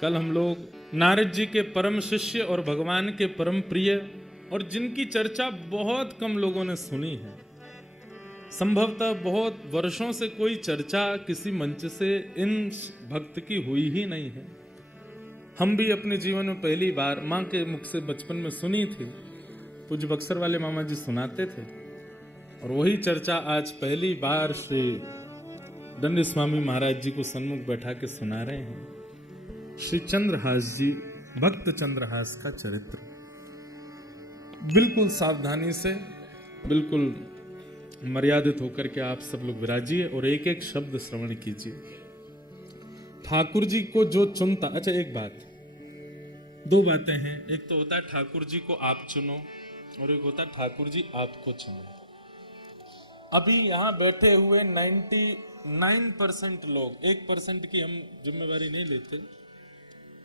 कल हम लोग नारद जी के परम शिष्य और भगवान के परम प्रिय और जिनकी चर्चा बहुत कम लोगों ने सुनी है, संभवतः बहुत वर्षों से कोई चर्चा किसी मंच से इन भक्त की हुई ही नहीं है। हम भी अपने जीवन में पहली बार माँ के मुख से बचपन में सुनी थी, पूज्य बक्सर वाले मामा जी सुनाते थे, और वही चर्चा आज पहली बार श्री दंड स्वामी महाराज जी को सन्मुख बैठा के सुना रहे हैं। श्री चंद्रहास जी, भक्त चंद्रहास का चरित्र बिल्कुल सावधानी से, बिल्कुल मर्यादित होकर के आप सब लोग विराजिए और एक एक शब्द श्रवण कीजिए। ठाकुर जी को जो चुनता, अच्छा एक बात, दो बातें हैं, एक तो होता है ठाकुर जी को आप चुनो और एक होता है ठाकुर जी आपको चुनो। अभी यहां बैठे हुए 99% लोग, 1% की हम जिम्मेवारी नहीं लेते,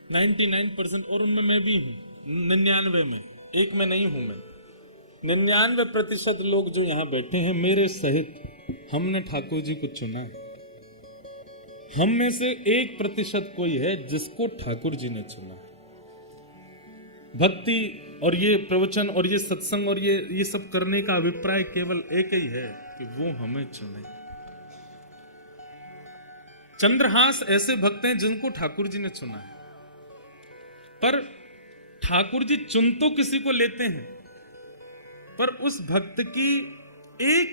99% और उनमें मैं भी हूं, 99 में, एक में नहीं हूं मैं, 99% लोग जो यहां बैठे हैं मेरे सहित, हमने ठाकुर जी को चुना है। हम में से 1% कोई है जिसको ठाकुर जी ने चुना। भक्ति और ये प्रवचन और ये सत्संग और ये सब करने का अभिप्राय केवल एक ही है कि वो हमें चुने। चंद्रहास ऐसे भक्त हैं जिनको ठाकुर जी ने चुना है, पर ठाकुर जी चुन तो किसी को लेते हैं, पर उस भक्त की एक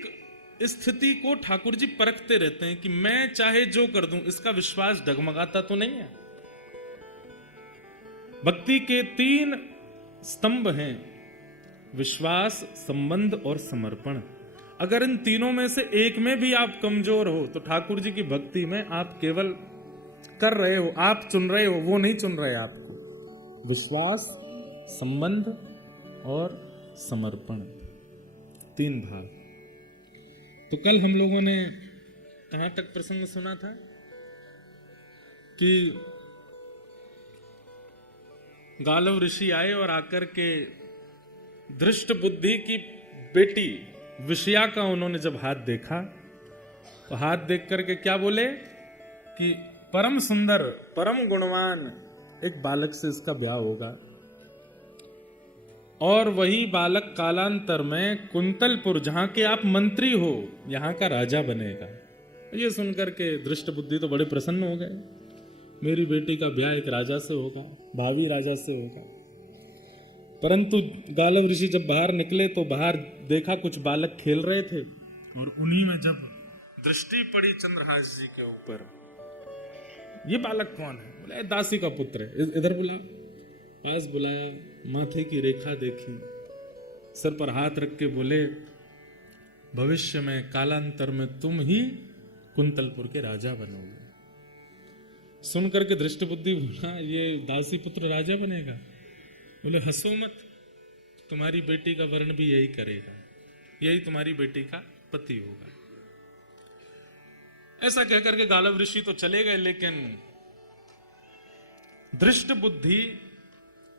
स्थिति को ठाकुर जी परखते रहते हैं कि मैं चाहे जो कर दूं इसका विश्वास डगमगाता तो नहीं है। भक्ति के 3 स्तंभ हैं, विश्वास, संबंध और समर्पण। अगर इन तीनों में से एक में भी आप कमजोर हो तो ठाकुर जी की भक्ति में आप केवल कर रहे हो, आप चुन रहे हो, वो नहीं चुन रहे आपको। विश्वास, संबंध और समर्पण, 3 भाग। तो कल हम लोगों ने कहां तक प्रसंग सुना था कि गालव ऋषि आए और आकर के दृष्ट बुद्धि की बेटी विषया का उन्होंने जब हाथ देखा तो हाथ देख करके क्या बोले कि परम सुंदर, परम गुणवान एक बालक से इसका ब्याह होगा, और वही बालक कालांतर में कुंतलपुर, जहां के आप मंत्री हो, यहां का राजा बनेगा। ये सुनकर के दृष्ट बुद्धि तो बड़े प्रसन्न हो गए, मेरी बेटी का ब्याह एक राजा से होगा, भावी राजा से होगा। परंतु गालव ऋषि जब बाहर निकले तो बाहर देखा कुछ बालक खेल रहे थे, और उन्हीं में जब दृष्टि पड़ी चंद्रहास जी के ऊपर, ये बालक कौन है? बोला दासी का पुत्र है। इधर बुला, पास बुलाया, माथे की रेखा देखी, सर पर हाथ रख के बोले भविष्य में कालांतर में तुम ही कुंतलपुर के राजा बनोगे। सुन करके दृष्ट बुद्धि बोला ये दासी पुत्र राजा बनेगा? बोले हंसो मत, तुम्हारी बेटी का वर्ण भी यही करेगा, यही तुम्हारी बेटी का पति होगा। ऐसा कहकर के गालव ऋषि तो चले गए, लेकिन दृष्ट बुद्धि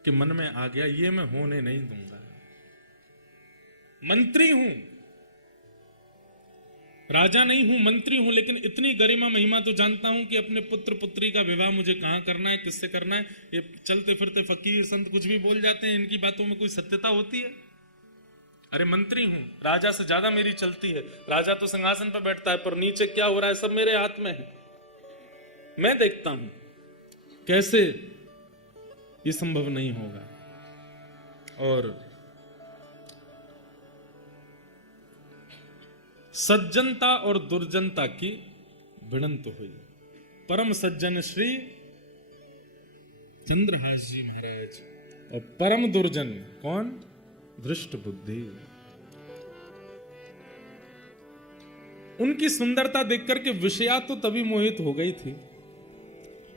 के मन में आ गया ये मैं होने नहीं दूंगा। मंत्री हूं, राजा नहीं हूं, मंत्री हूं, लेकिन इतनी गरिमा महिमा तो जानता हूं कि अपने पुत्र पुत्री का विवाह मुझे कहां करना है, किससे करना है। ये चलते फिरते फकीर संत कुछ भी बोल जाते हैं, इनकी बातों में कोई सत्यता होती है? अरे मंत्री हूं, राजा से ज्यादा मेरी चलती है। राजा तो सिंहासन पर बैठता है, पर नीचे क्या हो रहा है सब मेरे हाथ में है, मैं देखता हूं। कैसे? ये संभव नहीं होगा। और सज्जनता और दुर्जनता की भिड़ंत हुई। परम सज्जन श्री चंद्रहास जी महाराज और परम दुर्जन कौन? दृष्ट बुद्धि। उनकी सुंदरता देख करके विषया तो तभी मोहित हो गई थी,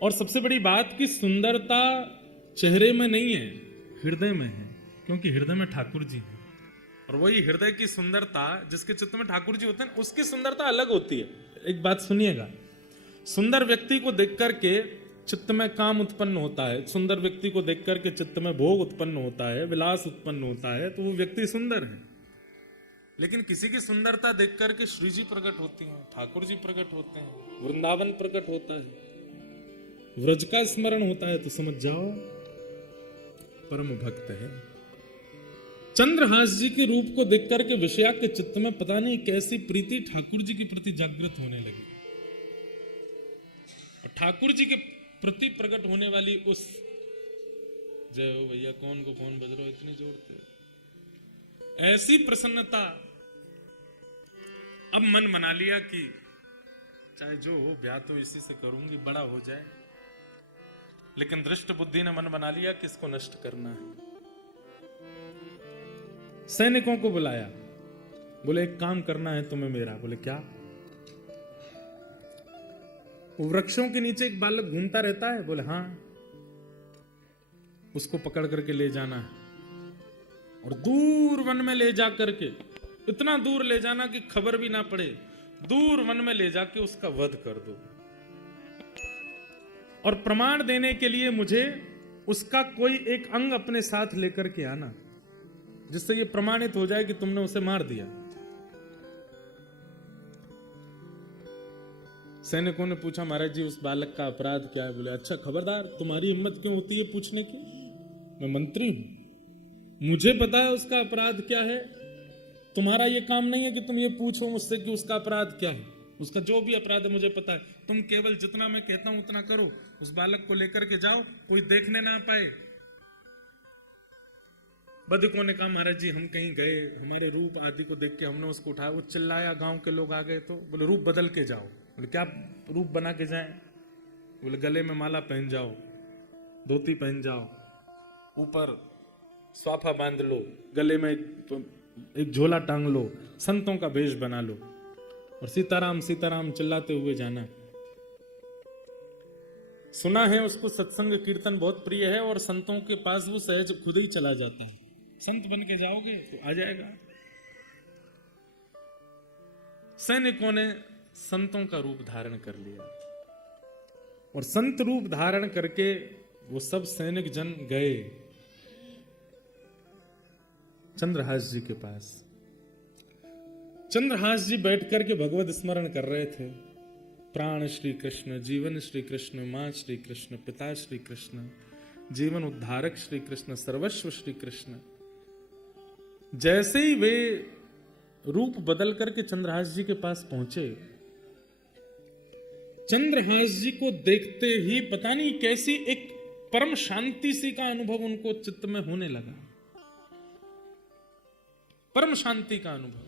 और सबसे बड़ी बात कि सुंदरता चेहरे में नहीं है, हृदय में है, क्योंकि हृदय में ठाकुर जी हैं। और वही हृदय की सुंदरता, जिसके चित्त में ठाकुर जी होते हैं, उसकी सुंदरता अलग होती है। एक बात सुनिएगा, सुंदर व्यक्ति को देख करके चित्त में काम उत्पन्न होता है, सुंदर व्यक्ति को देख करके चित्त में भोग उत्पन्न होता है, विलास उत्पन्न होता है, तो वो व्यक्ति सुंदर है। लेकिन किसी की सुंदरता देख करके श्री जी प्रकट होती हैं, ठाकुर जी प्रकट होते हैं, वृंदावन प्रकट होता है। व्रज का स्मरण होता है तो समझ जाओ परम भक्त है। चंद्रहास जी के रूप को देख करके विषया के चित्त में पता नहीं कैसी प्रीति ठाकुर जी के प्रति जागृत होने लगी। और ठाकुर जी के प्रति प्रकट होने वाली उस, जय हो भैया, कौन को कौन बज रहा हो इतनी जोड़ते, ऐसी प्रसन्नता, अब मन बना लिया कि चाहे जो हो ब्याह तो इसी से करूंगी, बड़ा हो जाए। लेकिन दृष्ट बुद्धि ने मन बना लिया कि इसको नष्ट करना है। सैनिकों को बुलाया, बोले एक काम करना है तुम्हें मेरा। बोले क्या? वृक्षों के नीचे एक बालक घूमता रहता है। बोले हाँ, उसको पकड़ करके ले जाना है और दूर वन में ले जा करके, इतना दूर ले जाना कि खबर भी ना पड़े, दूर वन में ले जाके उसका वध कर दो। और प्रमाण देने के लिए मुझे उसका कोई एक अंग अपने साथ लेकर के आना, जिससे यह प्रमाणित हो जाए कि तुमने उसे मार दिया। सैनिकों ने पूछा महाराज जी उस बालक का अपराध क्या है? बोले अच्छा खबरदार, तुम्हारी हिम्मत क्यों होती है पूछने की? मैं मंत्री हूं, मुझे पता है उसका अपराध क्या है। तुम्हारा ये काम नहीं है कि तुम ये पूछो मुझसे कि उसका अपराध क्या है। उसका जो भी अपराध है मुझे पता है। तुम केवल जितना मैं कहता हूं उतना करो। उस बालक को लेकर के जाओ, कोई देखने ना पाए। बधिकों ने कहा महाराज जी हम कहीं गए, हमारे रूप आदि को देख के हमने उसको उठाया, वो चिल्लाया, गांव के लोग आ गए तो बोले रूप बदल के जाओ। बोले क्या रूप बना के जाएं? बोले गले में माला पहन जाओ, धोती पहन जाओ, ऊपर स्वाफा बांध लो, गले में एक झोला टांग लो, संतों का वेश बना लो और सीताराम सीताराम चिल्लाते हुए जाना। सुना है उसको सत्संग कीर्तन बहुत प्रिय है और संतों के पास वो सहज खुद ही चला जाता है। संत बन के जाओगे तो आ जाएगा। सैनिकों ने संतों का रूप धारण कर लिया और संत रूप धारण करके वो सब सैनिक जन गए चंद्रहास जी के पास। चंद्रहास जी बैठ करके भगवत स्मरण कर रहे थे। प्राण श्री कृष्ण, जीवन श्री कृष्ण, मां श्री कृष्ण, पिता श्री कृष्ण, जीवन उद्धारक श्री कृष्ण, सर्वस्व श्री कृष्ण। जैसे ही वे रूप बदल करके चंद्रहास जी के पास पहुंचे, चंद्रहास जी को देखते ही पता नहीं कैसी एक परम शांति सी का अनुभव उनको चित्त में होने लगा। परम शांति का अनुभव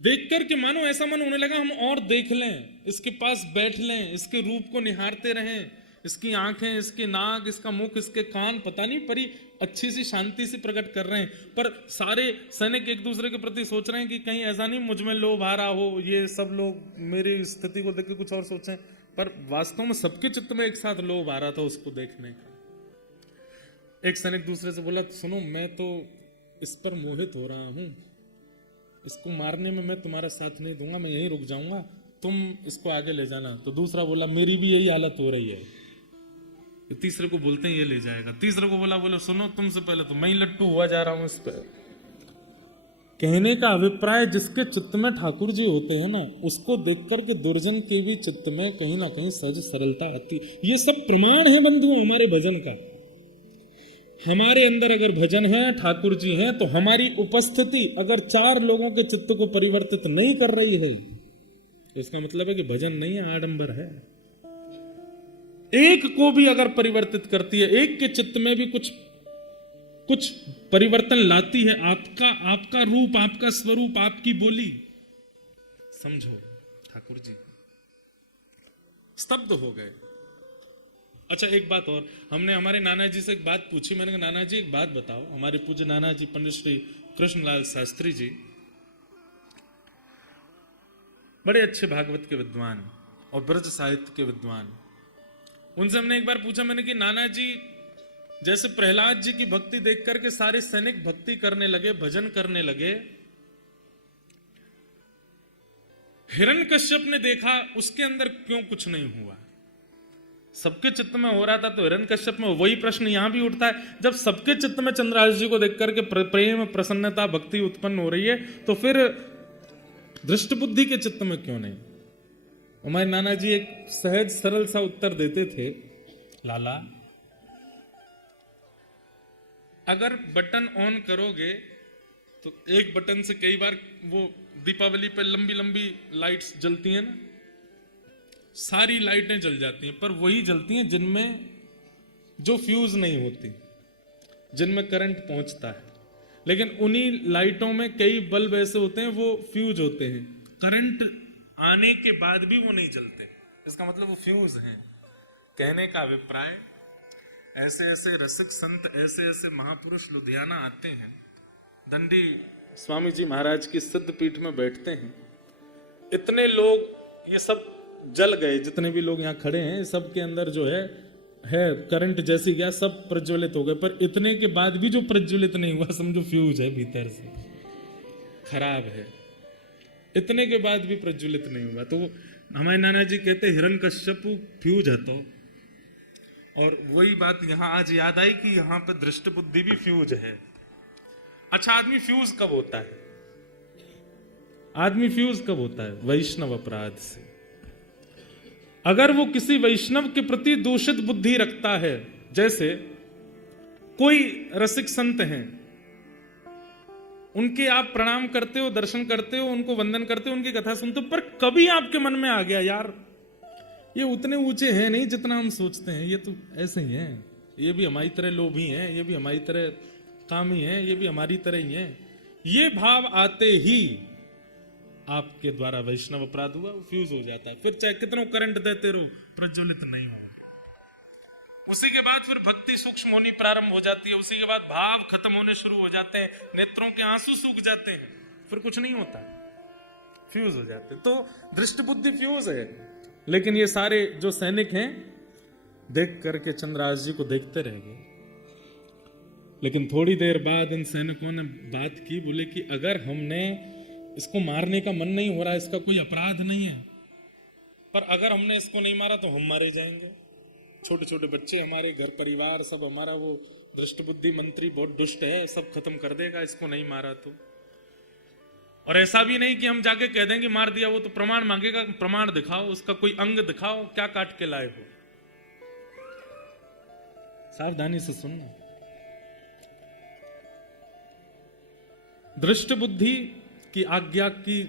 देख करके मानो ऐसा मन होने लगा हम और देख लें, इसके पास बैठ लें, इसके रूप को निहारते रहें। इसकी आंखें, इसके नाक, इसका मुख, इसके कान, पता नहीं परी अच्छी सी शांति से प्रकट कर रहे हैं। पर सारे सैनिक एक दूसरे के प्रति सोच रहे हैं कि कहीं ऐसा नहीं मुझ में लोभ आ रहा हो, ये सब लोग मेरी स्थिति को देख के कुछ और सोचें। पर वास्तव में सबके चित्त में एक साथ लोभ आ रहा था उसको देखने का। एक सैनिक दूसरे से बोला सुनो मैं तो इस पर मोहित हो रहा हूं, इसको मारने में मैं तुम्हारा साथ नहीं दूंगा, मैं यहीं रुक जाऊंगा, तुम इसको आगे ले जाना। तो दूसरा बोला मेरी भी यही हालत हो रही है। तो तीसरे को बोलते हैं ये ले जाएगा। तीसरे को बोला सुनो तुमसे पहले तो मैं ही लट्टू हुआ जा रहा हूं इस पर। कहने का अभिप्राय जिसके चित्त में ठाकुर जी होते हैं ना, उसको देख करके दुर्जन के भी चित्त में कहीं ना कहीं सहज सरलता आती। ये सब प्रमाण है बंधुओं हमारे भजन का। हमारे अंदर अगर भजन है, ठाकुर जी हैं, तो हमारी उपस्थिति अगर 4 लोगों के चित्त को परिवर्तित नहीं कर रही है, इसका मतलब है कि भजन नहीं है, आडंबर है। एक को भी अगर परिवर्तित करती है, एक के चित्त में भी कुछ परिवर्तन लाती है, आपका रूप, आपका स्वरूप, आपकी बोली, समझो ठाकुर जी स्तब्ध हो गए। अच्छा एक बात और, हमने हमारे नाना जी से एक बात पूछी। मैंने कहा नाना जी एक बात बताओ, हमारे पूज्य नाना जी पंडित श्री कृष्णलाल शास्त्री जी बड़े अच्छे भागवत के विद्वान और ब्रज साहित्य के विद्वान। उनसे हमने एक बार पूछा, मैंने कि नाना जी जैसे प्रहलाद जी की भक्ति देख करके सारे सैनिक भक्ति करने लगे, भजन करने लगे, हिरण्यकश्यप ने देखा उसके अंदर क्यों कुछ नहीं हुआ? सबके चित्त में हो रहा था तो हिरण्यकश्यप में वही प्रश्न यहां भी उठता है। जब सबके चित्त में चंद्रहास जी को देख करके प्रेम, प्रसन्नता, भक्ति उत्पन्न हो रही है, तो फिर दृष्ट बुद्धि के चित्त में क्यों नहीं? हमारे नाना जी एक सहज सरल सा उत्तर देते थे, लाला अगर बटन ऑन करोगे तो एक बटन से कई बार वो दीपावली पे लंबी लंबी लाइट्स जलती हैं ना, सारी लाइटें जल जाती हैं, पर वही जलती हैं जिनमें जो फ्यूज नहीं होती, जिनमें करंट पहुंचता है। लेकिन उन्हीं लाइटों में कई बल्ब ऐसे होते हैं वो फ्यूज होते हैं, करंट आने के बाद भी वो नहीं जलते, इसका मतलब वो फ्यूज हैं। कहने का अभिप्राय, ऐसे ऐसे रसिक संत, ऐसे ऐसे महापुरुष लुधियाना आते हैं, दंडी स्वामी जी महाराज की सिद्ध पीठ में बैठते हैं, इतने लोग ये सब जल गए, जितने भी लोग यहाँ खड़े हैं सब के अंदर जो है करंट जैसी गया, सब प्रज्वलित हो गए, पर इतने के बाद भी जो प्रज्वलित नहीं हुआ समझो फ्यूज है, भीतर से खराब है, इतने के बाद भी प्रज्वलित नहीं हुआ। तो हमारे नाना जी कहते हिरण्यकश्यपु फ्यूज है। तो और वही बात यहां आज याद आई कि यहां पे दृष्ट बुद्धि भी फ्यूज है। अच्छा, आदमी फ्यूज कब होता है? आदमी फ्यूज कब होता है? वैष्णव अपराध से। अगर वो किसी वैष्णव के प्रति दूषित बुद्धि रखता है, जैसे कोई रसिक संत हैं, उनके आप प्रणाम करते हो, दर्शन करते हो, उनको वंदन करते हो, उनकी कथा सुनते हो, पर कभी आपके मन में आ गया यार ये उतने ऊंचे हैं नहीं जितना हम सोचते हैं, ये तो ऐसे ही हैं, ये भी हमारी तरह लोभी हैं, ये भी हमारी तरह कामी हैं, ये भी हमारी तरह ही हैं, ये भाव आते ही आपके द्वारा वैष्णव अपराध हुआ, वो फ्यूज हो जाता है। फिर चाहे कितना करंट देते रहो, प्रज्वलित नहीं होगा। उसी के बाद फिर भक्ति सूक्ष्म होनी प्रारंभ हो जाती है, उसी के बाद भाव खत्म होने शुरू हो जाते हैं, नेत्रों के आंसू सूख जाते हैं, फिर कुछ नहीं होता, फ्यूज हो जाते हैं। तो दृष्ट बुद्धि फ्यूज है। लेकिन ये सारे जो सैनिक हैं देख करके चंद्रहास जी को देखते रह गए। लेकिन थोड़ी देर बाद इन सैनिकों ने बात की, बोले कि अगर हमने इसको मारने का मन नहीं हो रहा, इसका कोई अपराध नहीं है, पर अगर हमने इसको नहीं मारा तो हम मारे जाएंगे, छोटे छोटे बच्चे, हमारे घर परिवार सब, हमारा वो दृष्ट बुद्धि मंत्री बहुत दुष्ट है, सब खत्म कर देगा इसको नहीं मारा तो। और ऐसा भी नहीं कि हम जाके कह देंगे मार दिया, वो तो प्रमाण मांगेगा, प्रमाण दिखाओ, उसका कोई अंग दिखाओ, क्या काट के लाए हो। सावधानी से सुनना। दृष्ट बुद्धि की आज्ञा की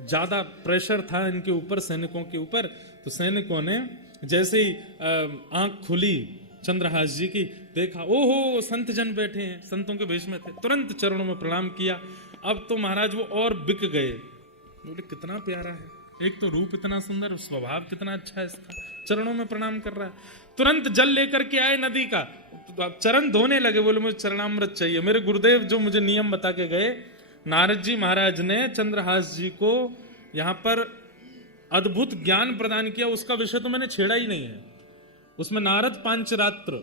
ज्यादा प्रेशर था इनके ऊपर, सैनिकों के ऊपर। तो सैनिकों ने जैसे ही आंख खुली चंद्रहास जी की, देखा ओहो संत जन बैठे हैं, संतों के वेश में थे, तुरंत चरणों में प्रणाम किया। अब तो महाराज वो और बिक गए, बोले कितना प्यारा है, एक तो रूप इतना सुंदर, स्वभाव कितना अच्छा है इसका, चरणों में प्रणाम कर रहा है। तुरंत जल लेकर के आए नदी का, चरण धोने लगे, बोले मुझे चरणामृत चाहिए। मेरे गुरुदेव जो मुझे नियम बता के गए, नारद जी महाराज ने चंद्रहास जी को यहाँ पर अद्भुत ज्ञान प्रदान किया, उसका विषय तो मैंने छेड़ा ही नहीं है। उसमें नारद पांचरात्र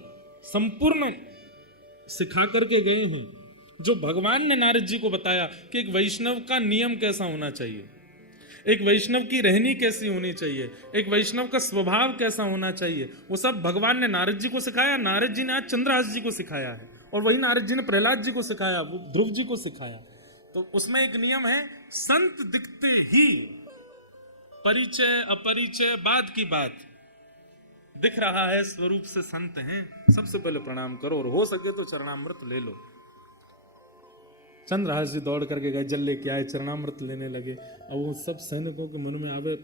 संपूर्ण सिखा करके गए हैं, जो भगवान ने नारद जी को बताया कि एक वैष्णव का नियम कैसा होना चाहिए, एक वैष्णव की रहनी कैसी होनी चाहिए, एक वैष्णव का स्वभाव कैसा होना चाहिए, वो सब भगवान ने नारद जी को सिखाया। नारद जी ने आज चंद्रहास जी को सिखाया है, और वही नारद जी ने प्रहलाद जी को सिखाया, वो ध्रुव जी को सिखाया। तो उसमें एक नियम है, संत दिखते ही परिचय अपरिचय बाद की बात, दिख रहा है स्वरूप से संत हैं, सबसे पहले प्रणाम करो, और हो सके तो चरणामृत ले लो। चंद्रहास जी दौड़ करके गए, जल लेके आए, चरणामृत लेने लगे। अब वो सब सैनिकों के मन में आवे,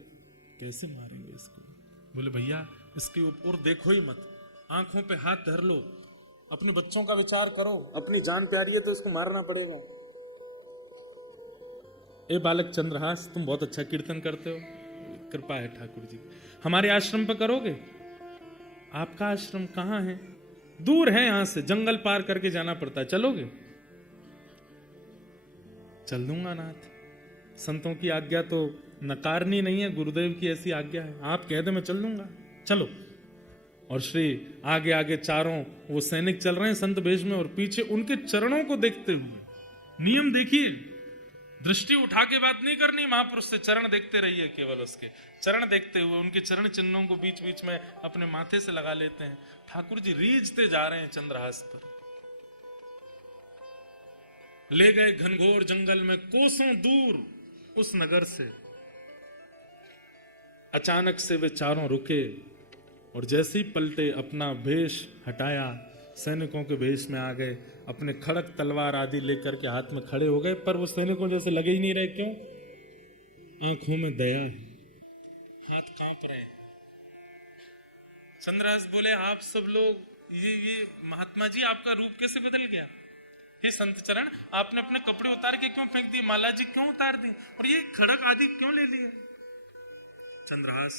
कैसे मारेंगे इसको। बोले भैया इसके ऊपर देखो ही मत, आंखों पे हाथ धर लो, अपने बच्चों का विचार करो, अपनी जान प्यारी है तो इसको मारना पड़ेगा। ए बालक चंद्रहास, तुम बहुत अच्छा कीर्तन करते हो, कृपा है ठाकुर जी, हमारे आश्रम पर करोगे? आपका आश्रम कहाँ है? दूर है, यहां से जंगल पार करके जाना पड़ता है, चलोगे? चल दूंगा नाथ, संतों की आज्ञा तो नकारनी नहीं है, गुरुदेव की ऐसी आज्ञा है, आप कह दे मैं चल दूंगा, चलो। और श्री आगे आगे चारों वो सैनिक चल रहे हैं संत वेश में, और पीछे उनके चरणों को देखते हुए। नियम देखिए, दृष्टि उठा के बात नहीं करनी, महापुरुष से चरण देखते रहिए, केवल उसके चरण देखते हुए उनके चरण चिन्हों को बीच बीच में अपने माथे से लगा लेते हैं। ठाकुर जी रीझते जा रहे हैं चंद्रहास पर। ले गए घनघोर जंगल में, कोसों दूर उस नगर से। अचानक से वे चारों रुके और जैसे ही पलटे अपना भेष हटाया, सैनिकों के भेष में आ गए, अपने खड़क तलवार आदि लेकर के हाथ में खड़े हो गए। पर वो सैनिकों जैसे लगे ही नहीं रहे। क्यों? आंखों में दया है, हाथ कांप रहे। चंद्रहास बोले, आप सब लोग ये महात्मा जी, आपका रूप कैसे बदल गया? हे संत चरण, आपने अपने कपड़े उतार के क्यों फेंक दिए? माला जी क्यों उतार दी? और ये खड़क आदि क्यों ले लिए? चंद्रहास,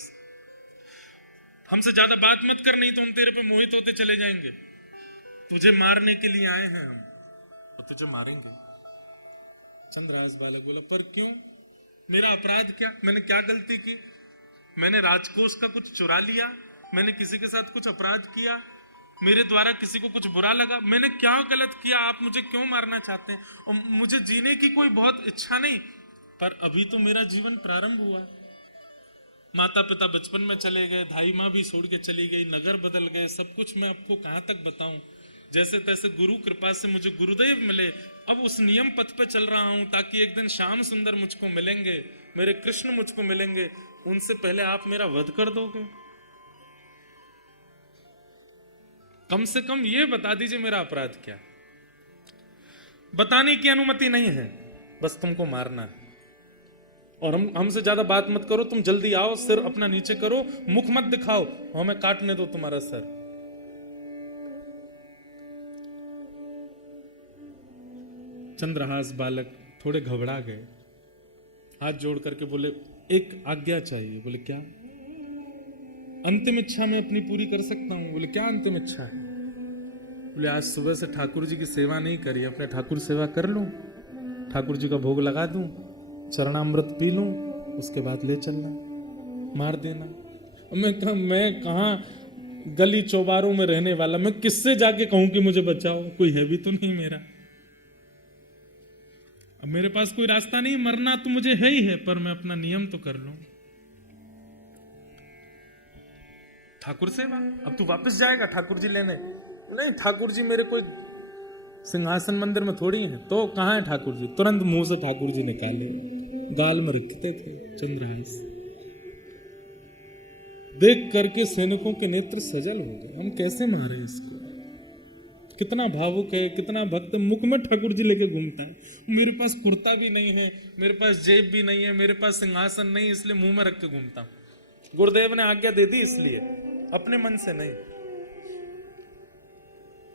हमसे ज्यादा बात मत कर, नहीं तो हम तेरे पे मोहित होते चले जाएंगे। तुझे मारने के लिए आए हैं हम, और तुझे मारेंगे। चंद्रहास बालक बोला, पर क्यों? मेरा अपराध क्या? मैंने क्या गलती की? मैंने राजकोष का कुछ चुरा लिया? मैंने किसी के साथ कुछ अपराध किया? मेरे द्वारा किसी को कुछ बुरा लगा? मैंने क्या गलत किया? आप मुझे क्यों मारना चाहते हैं? और मुझे जीने की कोई बहुत इच्छा नहीं, पर अभी तो मेरा जीवन प्रारंभ हुआ। माता पिता बचपन में चले गए, धाई माँ भी छोड़ के चली गई, नगर बदल गए, सब कुछ मैं आपको कहां तक बताऊं। जैसे तैसे गुरु कृपा से मुझे गुरुदेव मिले, अब उस नियम पथ पे चल रहा हूं ताकि एक दिन श्याम सुंदर मुझको मिलेंगे, मेरे कृष्ण मुझको मिलेंगे, उनसे पहले आप मेरा वध कर दोगे। कम से कम ये बता दीजिए मेरा अपराध क्या। बताने की अनुमति नहीं है, बस तुमको मारना है। और हमसे ज्यादा बात मत करो, तुम जल्दी आओ, सिर अपना नीचे करो, मुख मत दिखाओ, हमें काटने दो तुम्हारा सर। चंद्रहास बालक थोड़े घबरा गए, हाथ जोड़ करके बोले, एक आज्ञा चाहिए। बोले क्या? अंतिम इच्छा मैं अपनी पूरी कर सकता हूं। बोले क्या अंतिम इच्छा है? बोले आज सुबह से ठाकुर जी की सेवा नहीं करी, अपने ठाकुर सेवा कर लूं, ठाकुर जी का भोग लगा दूं, चरणामृत पी लूं, उसके बाद ले चलना, मार देना। मैं कहां गली चौबारों में रहने वाला, मैं किससे जाके कहूं कि मुझे बचाओ? कोई है भी तो नहीं मेरा। अब मेरे पास कोई रास्ता नहीं, मरना तो मुझे है ही है, पर मैं अपना नियम तो कर लूं। ठाकुर सेवा, अब तू वापस जाएगा ठाकुर जी लेने? नहीं, ठाकुर जी मेरे कोई सिंहासन मंदिर में थोड़ी है। तो कहां है ठाकुर जी? तुरंत मुंह से ठाकुर जी निकाले, गाल में रखते थे चंद्रहास। देख करके सैनिकों के नेत्र सजल हो गए, हम कैसे मारे इसको? कितना भावुक है, कितना भक्त, मुख में ठाकुर जी लेके घूमता है। मेरे पास कुर्ता भी नहीं है, मेरे पास जेब भी नहीं है, मेरे पास सिंहासन नहीं, इसलिए मुंह में रख के घूमता हूं। गुरुदेव ने आज्ञा दे दी, इसलिए, अपने मन से नहीं।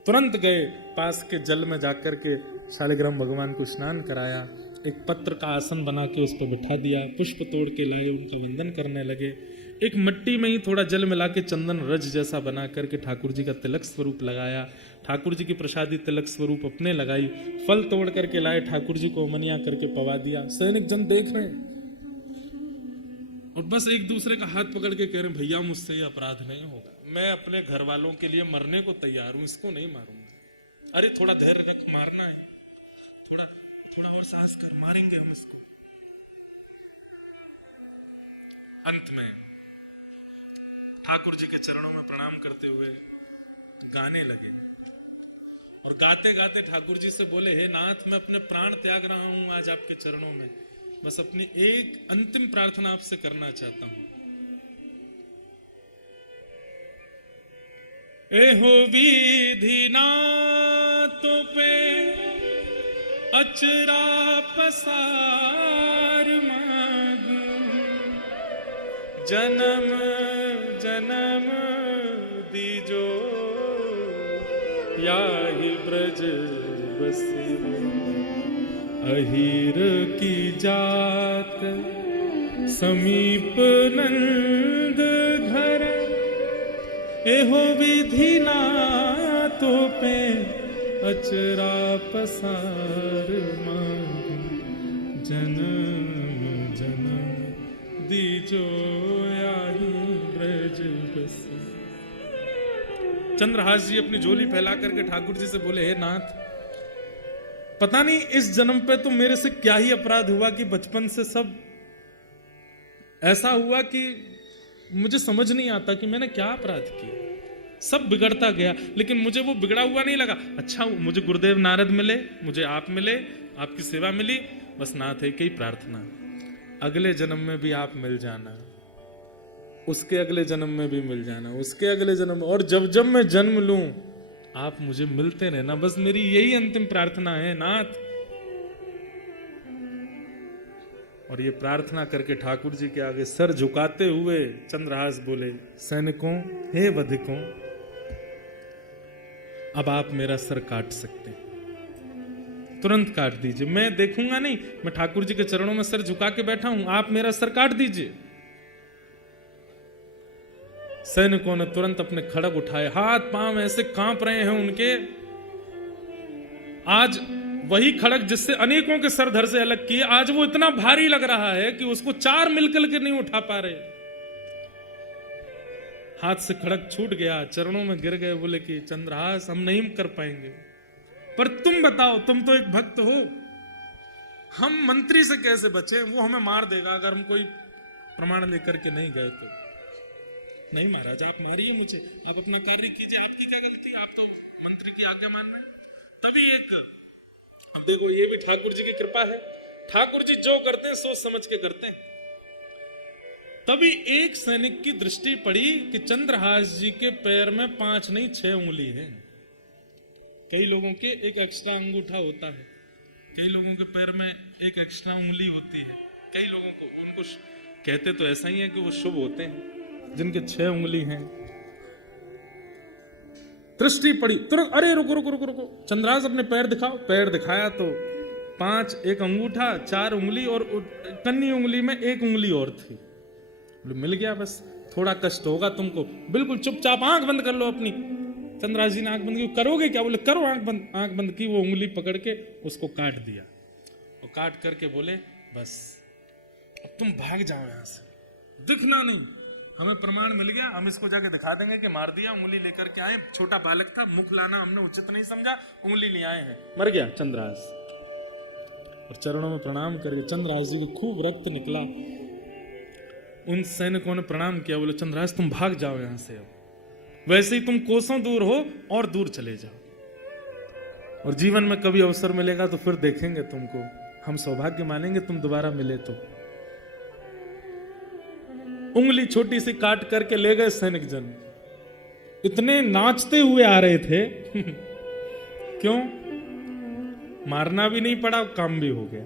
तुरंत गए पास के जल में जाकर के शालिग्राम भगवान को स्नान कराया, एक पत्र का आसन बना के उस पर बिठा दिया, पुष्प तोड़ के लाए, उनका वंदन करने लगे। एक मिट्टी में ही थोड़ा जल मिला के चंदन रज जैसा बना करके ठाकुर जी का तिलक स्वरूप लगाया, ठाकुर जी की प्रसादी तिलक स्वरूप अपने लगाई, फल तोड़ करके लाए, ठाकुर जी को अमनिया करके पवा दिया। सैनिक जन देख रहे हैं और बस एक दूसरे का हाथ पकड़ के कह रहे हैं, भैया मुझसे ये अपराध नहीं होगा, मैं अपने घर वालों के लिए मरने को तैयार हूं, इसको नहीं मारूंगा। अरे थोड़ा धैर्य रख, मारना है, थोड़ा थोड़ा और साहस कर, मारेंगे हम इसको। अंत में ठाकुर जी के चरणों में प्रणाम करते हुए गाने लगे और गाते गाते ठाकुर जी से बोले, हे नाथ, मैं अपने प्राण त्याग रहा हूं आज आपके चरणों में, बस अपनी एक अंतिम प्रार्थना आपसे करना चाहता हूं। एहो विधि नाथों पे अचरा पसार मांगू, जन्म जन्म दीजो याहि ब्रज बसी, अहीर की जात समीप नंद घर, एहो विधि नाथों पे अचरा पसार मांगू, जन्म जन्म दीजो याहि ब्रज बसी। चंद्रहास जी अपनी झोली फैला करके ठाकुर जी से बोले, हे नाथ, पता नहीं इस जन्म पे तो मेरे से क्या ही अपराध हुआ कि बचपन से सब ऐसा हुआ कि मुझे समझ नहीं आता कि मैंने क्या अपराध किया। सब बिगड़ता गया, लेकिन मुझे वो बिगड़ा हुआ नहीं लगा। अच्छा, मुझे गुरुदेव नारद मिले, मुझे आप मिले, आपकी सेवा मिली, बस नाथ है कि प्रार्थना, अगले जन्म में भी आप मिल जाना। उसके अगले जन्म में भी मिल जाना, उसके अगले जन्म में, और जब जब मैं जन्म लूं आप मुझे मिलते रहना, बस मेरी यही अंतिम प्रार्थना है नाथ। और ये प्रार्थना करके ठाकुर जी के आगे सर झुकाते हुए चंद्रहास बोले, सैनिकों, हे वधिकों, अब आप मेरा सर काट सकते हैं, तुरंत काट दीजिए, मैं देखूंगा नहीं, मैं ठाकुर जी के चरणों में सर झुका के बैठा हूं, आप मेरा सर काट दीजिए। सैनिकों ने तुरंत अपने खड़ग उठाए, हाथ पांव ऐसे कांप रहे हैं उनके। आज वही खड़ग जिससे अनेकों के सर धड़ से अलग किए, आज वो इतना भारी लग रहा है कि उसको चार मिलकर के नहीं उठा पा रहे। हाथ से खड़ग छूट गया, चरणों में गिर गए, बोले कि चंद्रहास हम नहीं कर पाएंगे, पर तुम बताओ, तुम तो एक भक्त हो, हम मंत्री से कैसे बचे? वो हमें मार देगा अगर हम कोई प्रमाण लेकर के नहीं गए तो। नहीं महाराज, आप मारिए मुझे, आप अपना कार्य कीजिए, आपकी क्या गलती, आप तो मंत्री की आज्ञा मान रहे हैं। तभी एक, अब देखो ये भी ठाकुर जी की कृपा है, ठाकुर जी जो करते हैं सोच समझ के करते हैं। तभी एक सैनिक की दृष्टि पड़ी कि चंद्रहास जी के पैर में 5 नहीं 6 उंगली है। कई लोगों के एक एक्स्ट्रा अंगूठा होता है, कई लोगों के पैर में एक एक्स्ट्रा उंगली होती है, कई लोगों को, उनको कहते तो ऐसा ही है कि वो शुभ होते हैं जिनके 6 उंगली हैं। दृष्टि पड़ी तुरंत, अरे रुको रुको रुको रुको, चंद्रहास अपने पैर दिखाओ। पैर दिखाया तो 5, एक अंगूठा, 4 उंगली, और कन्नी उंगली में 1 उंगली और थी। मिल गया, बस थोड़ा कष्ट होगा तुमको, बिल्कुल चुपचाप आंख बंद कर लो अपनी। चंद्रहास जी ने आंख बंद की, करोगे क्या? बोले करो आंख बंद। आंख बंद की, वो उंगली पकड़ के उसको काट दिया, और काट करके बोले बस अब तुम भाग जाओ यहां से, दिखना नहीं, हमें प्रमाण मिल गया, हम इसको जाके दिखा देंगे कि मार दिया, उंगली लेकर के आए, छोटा बालक था, मुख लाना हमने उचित नहीं समझा, उंगली ले आए हैं, मर गया चंद्रहास। और चरणों में प्रणाम करके चंद्रहास जी को खूब रक्त निकला। उन सैनिकों ने प्रणाम किया, बोले चंद्रहास तुम भाग जाओ यहां से, अब वैसे ही तुम कोसों दूर हो और दूर चले जाओ, और जीवन में कभी अवसर मिलेगा तो फिर देखेंगे तुमको, हम सौभाग्य मानेंगे तुम दोबारा मिले तो। उंगली छोटी सी काट करके ले गए सैनिक जन, इतने नाचते हुए आ रहे थे क्यों? मारना भी नहीं पड़ा, काम भी हो गया।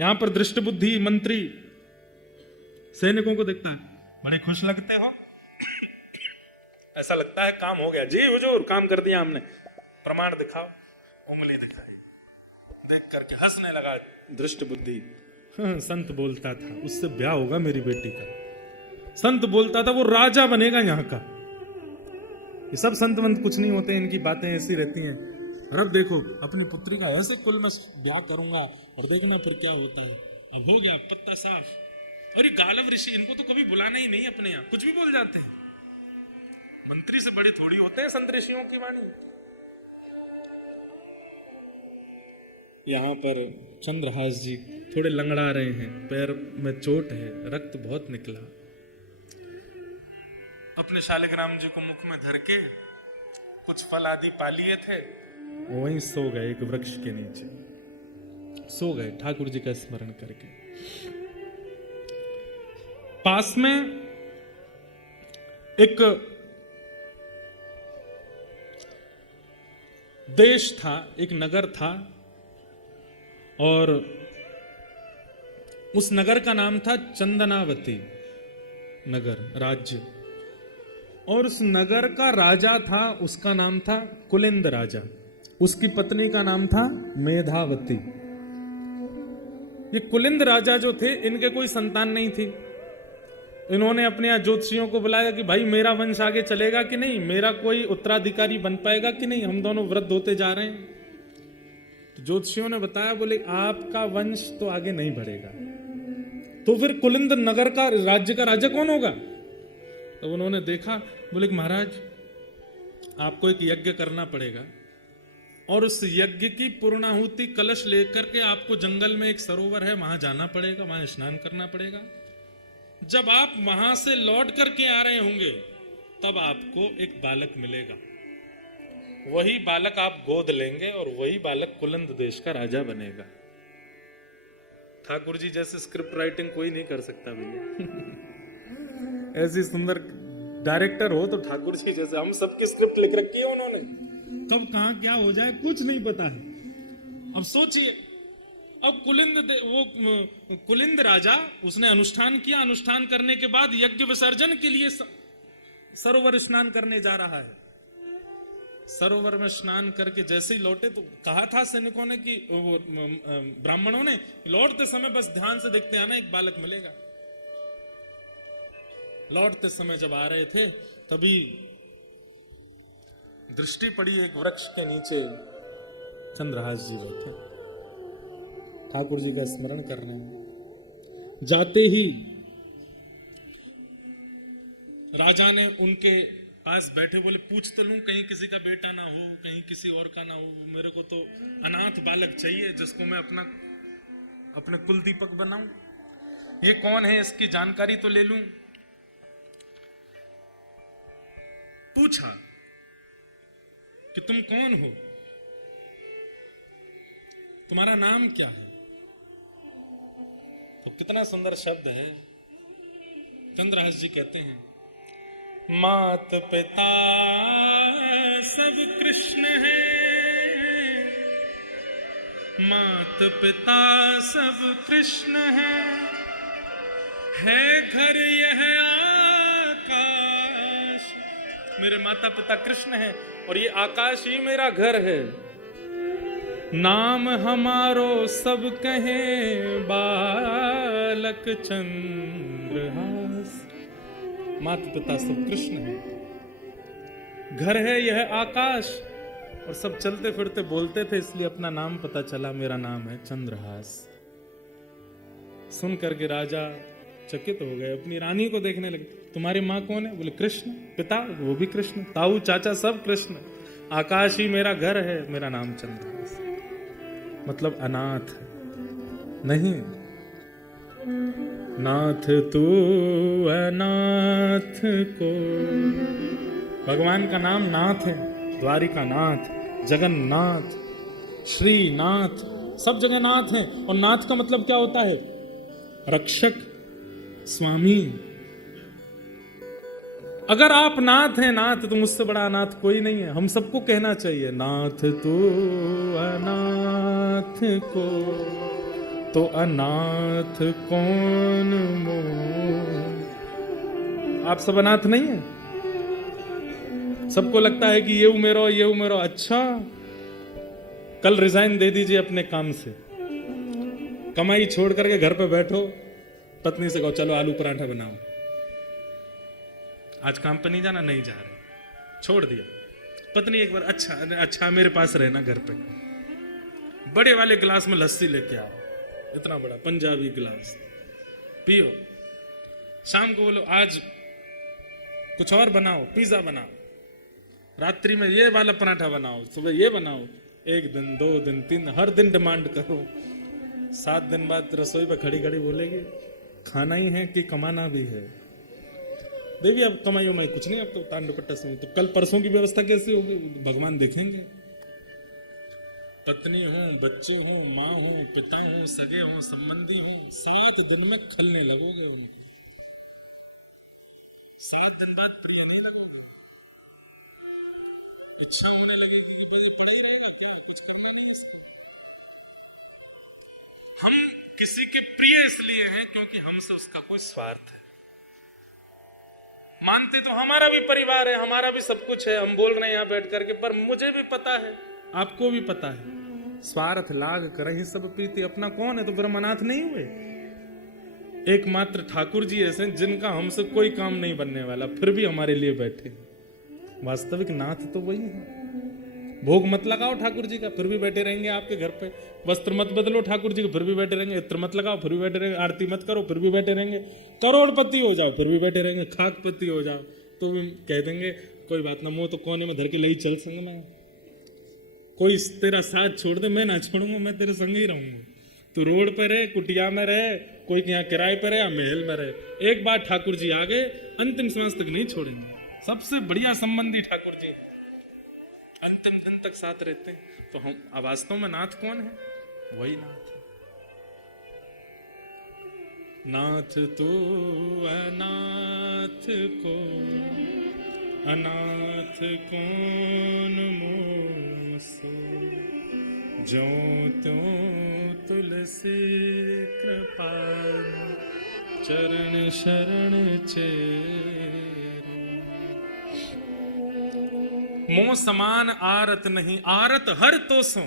यहां पर दृष्ट बुद्धि मंत्री सैनिकों को देखता है, बड़े खुश लगते हो ऐसा लगता है काम हो गया, जी हुजूर काम कर दिया हमने, प्रमाण दिखाओ। उंगली दिखाई, देख करके हंसने लगा दृष्ट बुद्धि। संत बोलता था उससे ब्याह होगा मेरी बेटी का, संत बोलता था वो राजा बनेगा यहाँ का। ये सब संत मंत कुछ नहीं होते, इनकी बातें ऐसी रहती हैं। और अब देखो अपनी पुत्री का ऐसे कुल में ब्याह करूंगा, और देखना फिर क्या होता है। अब हो गया पत्ता साफ। और ये गालव ऋषि, इनको तो कभी बुलाना ही नहीं अपने यहाँ, कुछ भी बोल जाते हैं। मंत्री से बड़े थोड़ी होते हैं संत ऋषियों की वाणी। यहाँ पर चंद्रहास जी थोड़े लंगड़ा रहे हैं, पैर में चोट है, रक्त बहुत निकला। अपने शालिग्राम जी को मुख में धर के कुछ फल आदि पा लिए थे, वहीं सो गए, एक वृक्ष के नीचे सो गए ठाकुर जी का स्मरण करके। पास में एक देश था, एक नगर था, और उस नगर का नाम था चंदनावती नगर, राज्य। और उस नगर का राजा था, उसका नाम था कुलिंद राजा, उसकी पत्नी का नाम था मेधावती। ये कुलिंद राजा जो थे, इनके कोई संतान नहीं थी। इन्होंने अपने यहाँ ज्योतिषियों को बुलाया कि भाई मेरा वंश आगे चलेगा कि नहीं, मेरा कोई उत्तराधिकारी बन पाएगा कि नहीं, हम दोनों वृद्ध होते जा रहे हैं। तो ज्योतिषियों ने बताया, बोले आपका वंश तो आगे नहीं बढ़ेगा, तो फिर कुलिंद नगर का राज्य का राजा कौन होगा? तो उन्होंने देखा, बोले महाराज आपको एक यज्ञ करना पड़ेगा, और उस यज्ञ की पूर्णाहुति कलश लेकर के आपको जंगल में एक सरोवर है, वहां जाना पड़ेगा, वहां स्नान करना पड़ेगा। जब आप वहां से लौट करके आ रहे होंगे, तब आपको एक बालक मिलेगा, वही बालक आप गोद लेंगे, और वही बालक कुलिंद देश का राजा बनेगा। ठाकुर जी जैसे स्क्रिप्ट राइटिंग कोई नहीं कर सकता भैया ऐसी सुंदर डायरेक्टर हो तो ठाकुर जी जैसे। हम सबकी स्क्रिप्ट लिख रखी है उन्होंने, कब कहां क्या हो जाए कुछ नहीं पता है। अब सोचिए, अब कुलिंद राजा, उसने अनुष्ठान किया, अनुष्ठान करने के बाद यज्ञ विसर्जन के लिए सरोवर स्नान करने जा रहा है। सरोवर में स्नान करके जैसे ही लौटे तो कहा था सैनिकों ने कि वो ब्राह्मणों ने, लौटते समय बस ध्यान से देखते आना, एक बालक मिलेगा। लौटते समय जब आ रहे थे तभी दृष्टि पड़ी एक वृक्ष के नीचे चंद्रहास जी बैठे, ठाकुर जी का स्मरण कर रहे हैं। जाते ही राजा ने उनके पास बैठे बोले, पूछ तो लूं कहीं किसी का बेटा ना हो, कहीं किसी और का ना हो, मेरे को तो अनाथ बालक चाहिए जिसको मैं अपने कुल दीपक बनाऊं। ये कौन है, इसकी जानकारी तो ले लूं। पूछा कि तुम कौन हो, तुम्हारा नाम क्या है। तो कितना सुंदर शब्द है। चंद्रहास जी कहते हैं, मात पिता सब कृष्ण है, मात पिता सब कृष्ण है घर यह आकाश। मेरे माता पिता कृष्ण है और ये आकाश ही मेरा घर है। नाम हमारो सब कहे बालक चंद्रहास। माता पिता सब कृष्ण है, घर है यह आकाश, और सब चलते फिरते बोलते थे, इसलिए अपना नाम पता चला, मेरा नाम है चंद्रहास। सुन करके राजा चकित हो गए, अपनी रानी को देखने लगे। तुम्हारी माँ कौन है? बोले कृष्ण। पिता? वो भी कृष्ण। ताऊ चाचा सब कृष्ण। आकाश ही मेरा घर है, मेरा नाम चंद्रहास। मतलब अनाथ नहीं, नाथ तू अनाथ को। भगवान का नाम नाथ है, द्वारिका नाथ, जगन्नाथ, श्रीनाथ, सब जगह नाथ है। और नाथ का मतलब क्या होता है? रक्षक, स्वामी। अगर आप नाथ हैं, नाथ, तो मुझसे बड़ा अनाथ कोई नहीं है। हम सबको कहना चाहिए, नाथ तू अनाथ को तो अनाथ कौन मोह। आप सब अनाथ नहीं है? सबको लगता है कि ये उमेरो ये उमेरो। अच्छा, कल रिजाइन दे दीजिए अपने काम से, कमाई छोड़ करके घर पे बैठो, पत्नी से कहो चलो आलू पराठा बनाओ। आज काम पे नहीं जाना? नहीं जा रहे, छोड़ दिया। पत्नी एक बार, अच्छा मेरे पास रहना घर पे, बड़े वाले गिलास में लस्सी लेके आओ, इतना बड़ा पंजाबी गिलास, पियो। शाम को बोलो आज कुछ और बनाओ, पिज्जा बनाओ, रात्रि में ये वाला पराठा बनाओ, सुबह ये बनाओ। 1 दिन 2 दिन 3, हर दिन डिमांड करो। 7 दिन बाद रसोई पे खड़ी खड़ी बोलेगी खाना ही है कि कमाना भी है। देखिए अब कमाई उमाई कुछ नहीं, अब तो टांड दुपट्टा से। तो कल परसों की व्यवस्था कैसी होगी भगवान देखेंगे। पत्नी हो, बच्चे हो, माँ हो, पिता हो, सगे हो, संबंधी हो, 7 दिन में खलने लगोगे। 7 दिन बाद प्रिय नहीं लगोगे। इच्छा होने लगेगी कि भाई पड़ा ही रहेगा क्या, कुछ करना नहीं है। हम किसी के प्रिय इसलिए हैं क्योंकि हमसे उसका कोई स्वार्थ है। मानते तो हमारा भी परिवार है, हमारा भी सब कुछ है, हम बोल रहे हैं यहाँ बैठ करके, पर मुझे भी पता है, आपको भी पता है, स्वार्थ लाग करहि सब प्रीति। अपना कौन है? तो फिर हम अनाथ नहीं हुए। एकमात्र ठाकुर जी ऐसे जिनका हमसे कोई काम नहीं बनने वाला, फिर भी हमारे लिए बैठे। वास्तविक नाथ तो वही है। भोग मत लगाओ ठाकुर जी का, फिर भी बैठे रहेंगे आपके घर पे। वस्त्र मत बदलो ठाकुर जी को, फिर भी बैठे रहेंगे। इत्र मत लगाओ, फिर भी बैठे रहेंगे। आरती मत करो, फिर भी बैठे रहेंगे। करोड़पति हो जाओ, फिर भी बैठे रहेंगे। खाकपति हो जाओ तो भी कह देंगे कोई बात ना, मुंह तो कोने में धर के लई चल संग में। कोई तेरा साथ छोड़ दे, मैं ना छोड़ूंगा, मैं तेरे संग ही रहूंगा। तू रोड पे रहे, कुटिया में रहे, कोई यहाँ किराए पे रहे या महल में रहे, एक बार ठाकुर जी आगे अंतिम सांस तक नहीं छोड़ेंगे। सबसे बढ़िया संबंधी ठाकुर जी, अंतिम दिन तक साथ रहते हैं। तो हम वास्तव में नाथ कौन है? वही नाथ है। नाथ तू अनाथ को अनाथ कौन मोसो, जो त्यों तुलसी कृपाल चरण शरण चेरो। मोह समान आरत नहीं, आरत हर तो सो,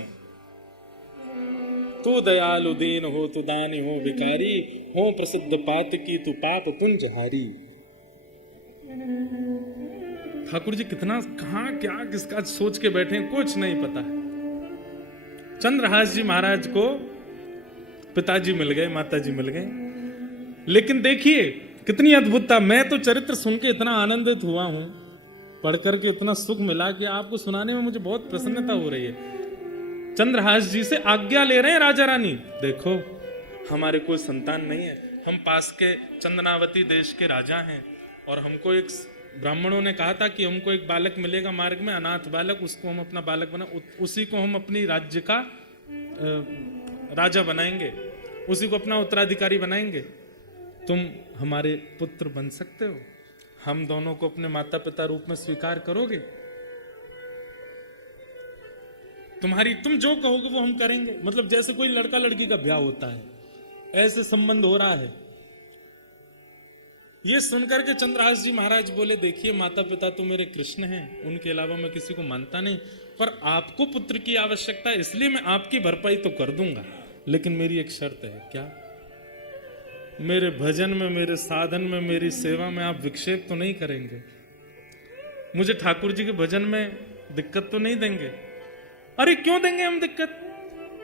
तू दयालु दीन हो, तू दानी हो भिकारी, हो प्रसिद्ध पात की तू पाप पुंज हारी। ठाकुर जी कितना कहां क्या किसका सोच के बैठे हैं कुछ नहीं पता है। चंद्रहास जी महाराज को पिताजी मिल गए, माताजी मिल गए, लेकिन देखिए कितनी अद्भुतता। मैं तो चरित्र सुन के इतना आनंदित हुआ हूं, पढ़ करके इतना सुख मिला कि आपको सुनाने में मुझे बहुत प्रसन्नता हो रही है। चंद्रहास जी से आज्ञा ले रहे हैं राजा रानी, देखो हमारे कोई संतान नहीं है, हम पास के चंदनावती देश के राजा हैं, और हमको एक ब्राह्मणों ने कहा था कि हमको एक बालक मिलेगा मार्ग में, अनाथ बालक, उसको हम अपना बालक बना, उसी को हम अपनी राज्य का राजा बनाएंगे, उसी को अपना उत्तराधिकारी बनाएंगे। तुम हमारे पुत्र बन सकते हो, हम दोनों को अपने माता पिता रूप में स्वीकार करोगे, तुम जो कहोगे वो हम करेंगे। मतलब जैसे कोई लड़का लड़की का ब्याह होता है, ऐसे संबंध हो रहा है। ये सुनकर के चंद्रहास जी महाराज बोले, देखिए माता पिता तो मेरे कृष्ण हैं, उनके अलावा मैं किसी को मानता नहीं, पर आपको पुत्र की आवश्यकता है, इसलिए मैं आपकी भरपाई तो कर दूंगा, लेकिन मेरी एक शर्त है। क्या? मेरे भजन में, मेरे साधन में, मेरी सेवा में आप विक्षेप तो नहीं करेंगे, मुझे ठाकुर जी के भजन में दिक्कत तो नहीं देंगे। अरे क्यों देंगे हम दिक्कत,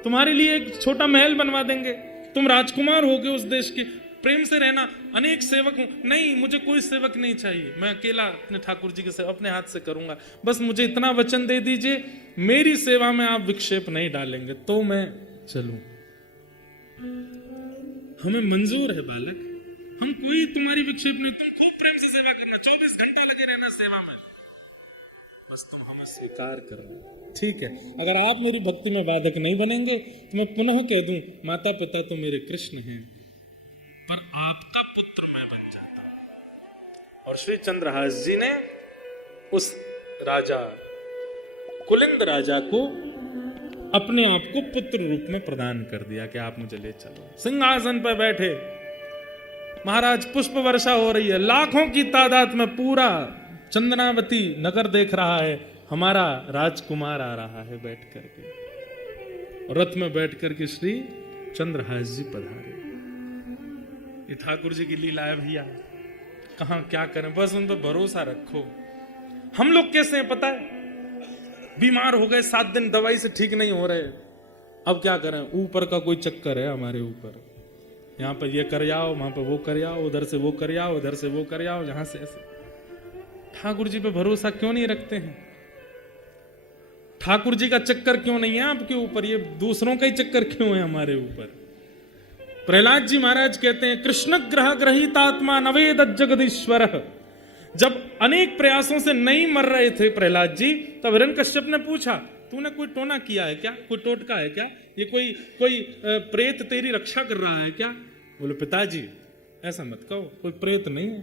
तुम्हारे लिए एक छोटा महल बनवा देंगे, तुम राजकुमार होगे उस देश के, प्रेम से रहना, अनेक सेवक हूं। नहीं, मुझे कोई सेवक नहीं चाहिए, मैं अकेला अपने ठाकुर जी की सेवा अपने हाथ से करूंगा, बस मुझे इतना वचन दे दीजिए, मेरी सेवा में आप विक्षेप नहीं डालेंगे तो मैं चलूं। हमें मंजूर है बालक, हम कोई तुम्हारी विक्षेप नहीं, तुम खूब प्रेम से सेवा करना, 24 घंटा लगे रहना सेवा में, बस तुम हमें स्वीकार करना। ठीक है, अगर आप मेरी भक्ति में बाधक नहीं बनेंगे तो मैं पुनः कह दूं, माता पिता तो मेरे कृष्ण हैं, पर आपका पुत्र मैं बन जाता हूं। और श्री चंद्रहास जी ने उस राजा कुलिंद राजा को अपने आप को पुत्र रूप में प्रदान कर दिया कि आप मुझे ले चलो। सिंहासन पर बैठे महाराज, पुष्प वर्षा हो रही है, लाखों की तादाद में पूरा चंदनावती नगर देख रहा है, हमारा राजकुमार आ रहा है बैठ करके, रथ में बैठ करके श्री चंद्रहास जी पधारे। ये ठाकुर जी की लीला है भैया, कहां क्या करें, बस उन पर भरोसा रखो। हम लोग कैसे हैं पता है, बीमार हो गए 7 दिन, दवाई से ठीक नहीं हो रहे, अब क्या करें, ऊपर का कोई चक्कर है हमारे ऊपर, यहाँ पर ये कर आओ, वहां पर वो कर आओ, उधर से वो कर आओ, उधर से वो कर आओ, यहां से ऐसे। ठाकुर जी पे भरोसा क्यों नहीं रखते हैं? ठाकुर जी का चक्कर क्यों नहीं है आपके ऊपर, ये दूसरों का ही चक्कर क्यों है हमारे ऊपर? प्रहलाद जी महाराज कहते हैं, कृष्ण ग्रह ग्रहितात्मा नवेद जगदीश्वर। जब अनेक प्रयासों से नहीं मर रहे थे प्रहलाद जी, तब हिरण्यकश्यप ने पूछा, तूने कोई टोना किया है क्या, कोई टोटका है क्या, ये कोई प्रेत तेरी रक्षा कर रहा है क्या? बोले पिताजी ऐसा मत कहो, कोई प्रेत नहीं है,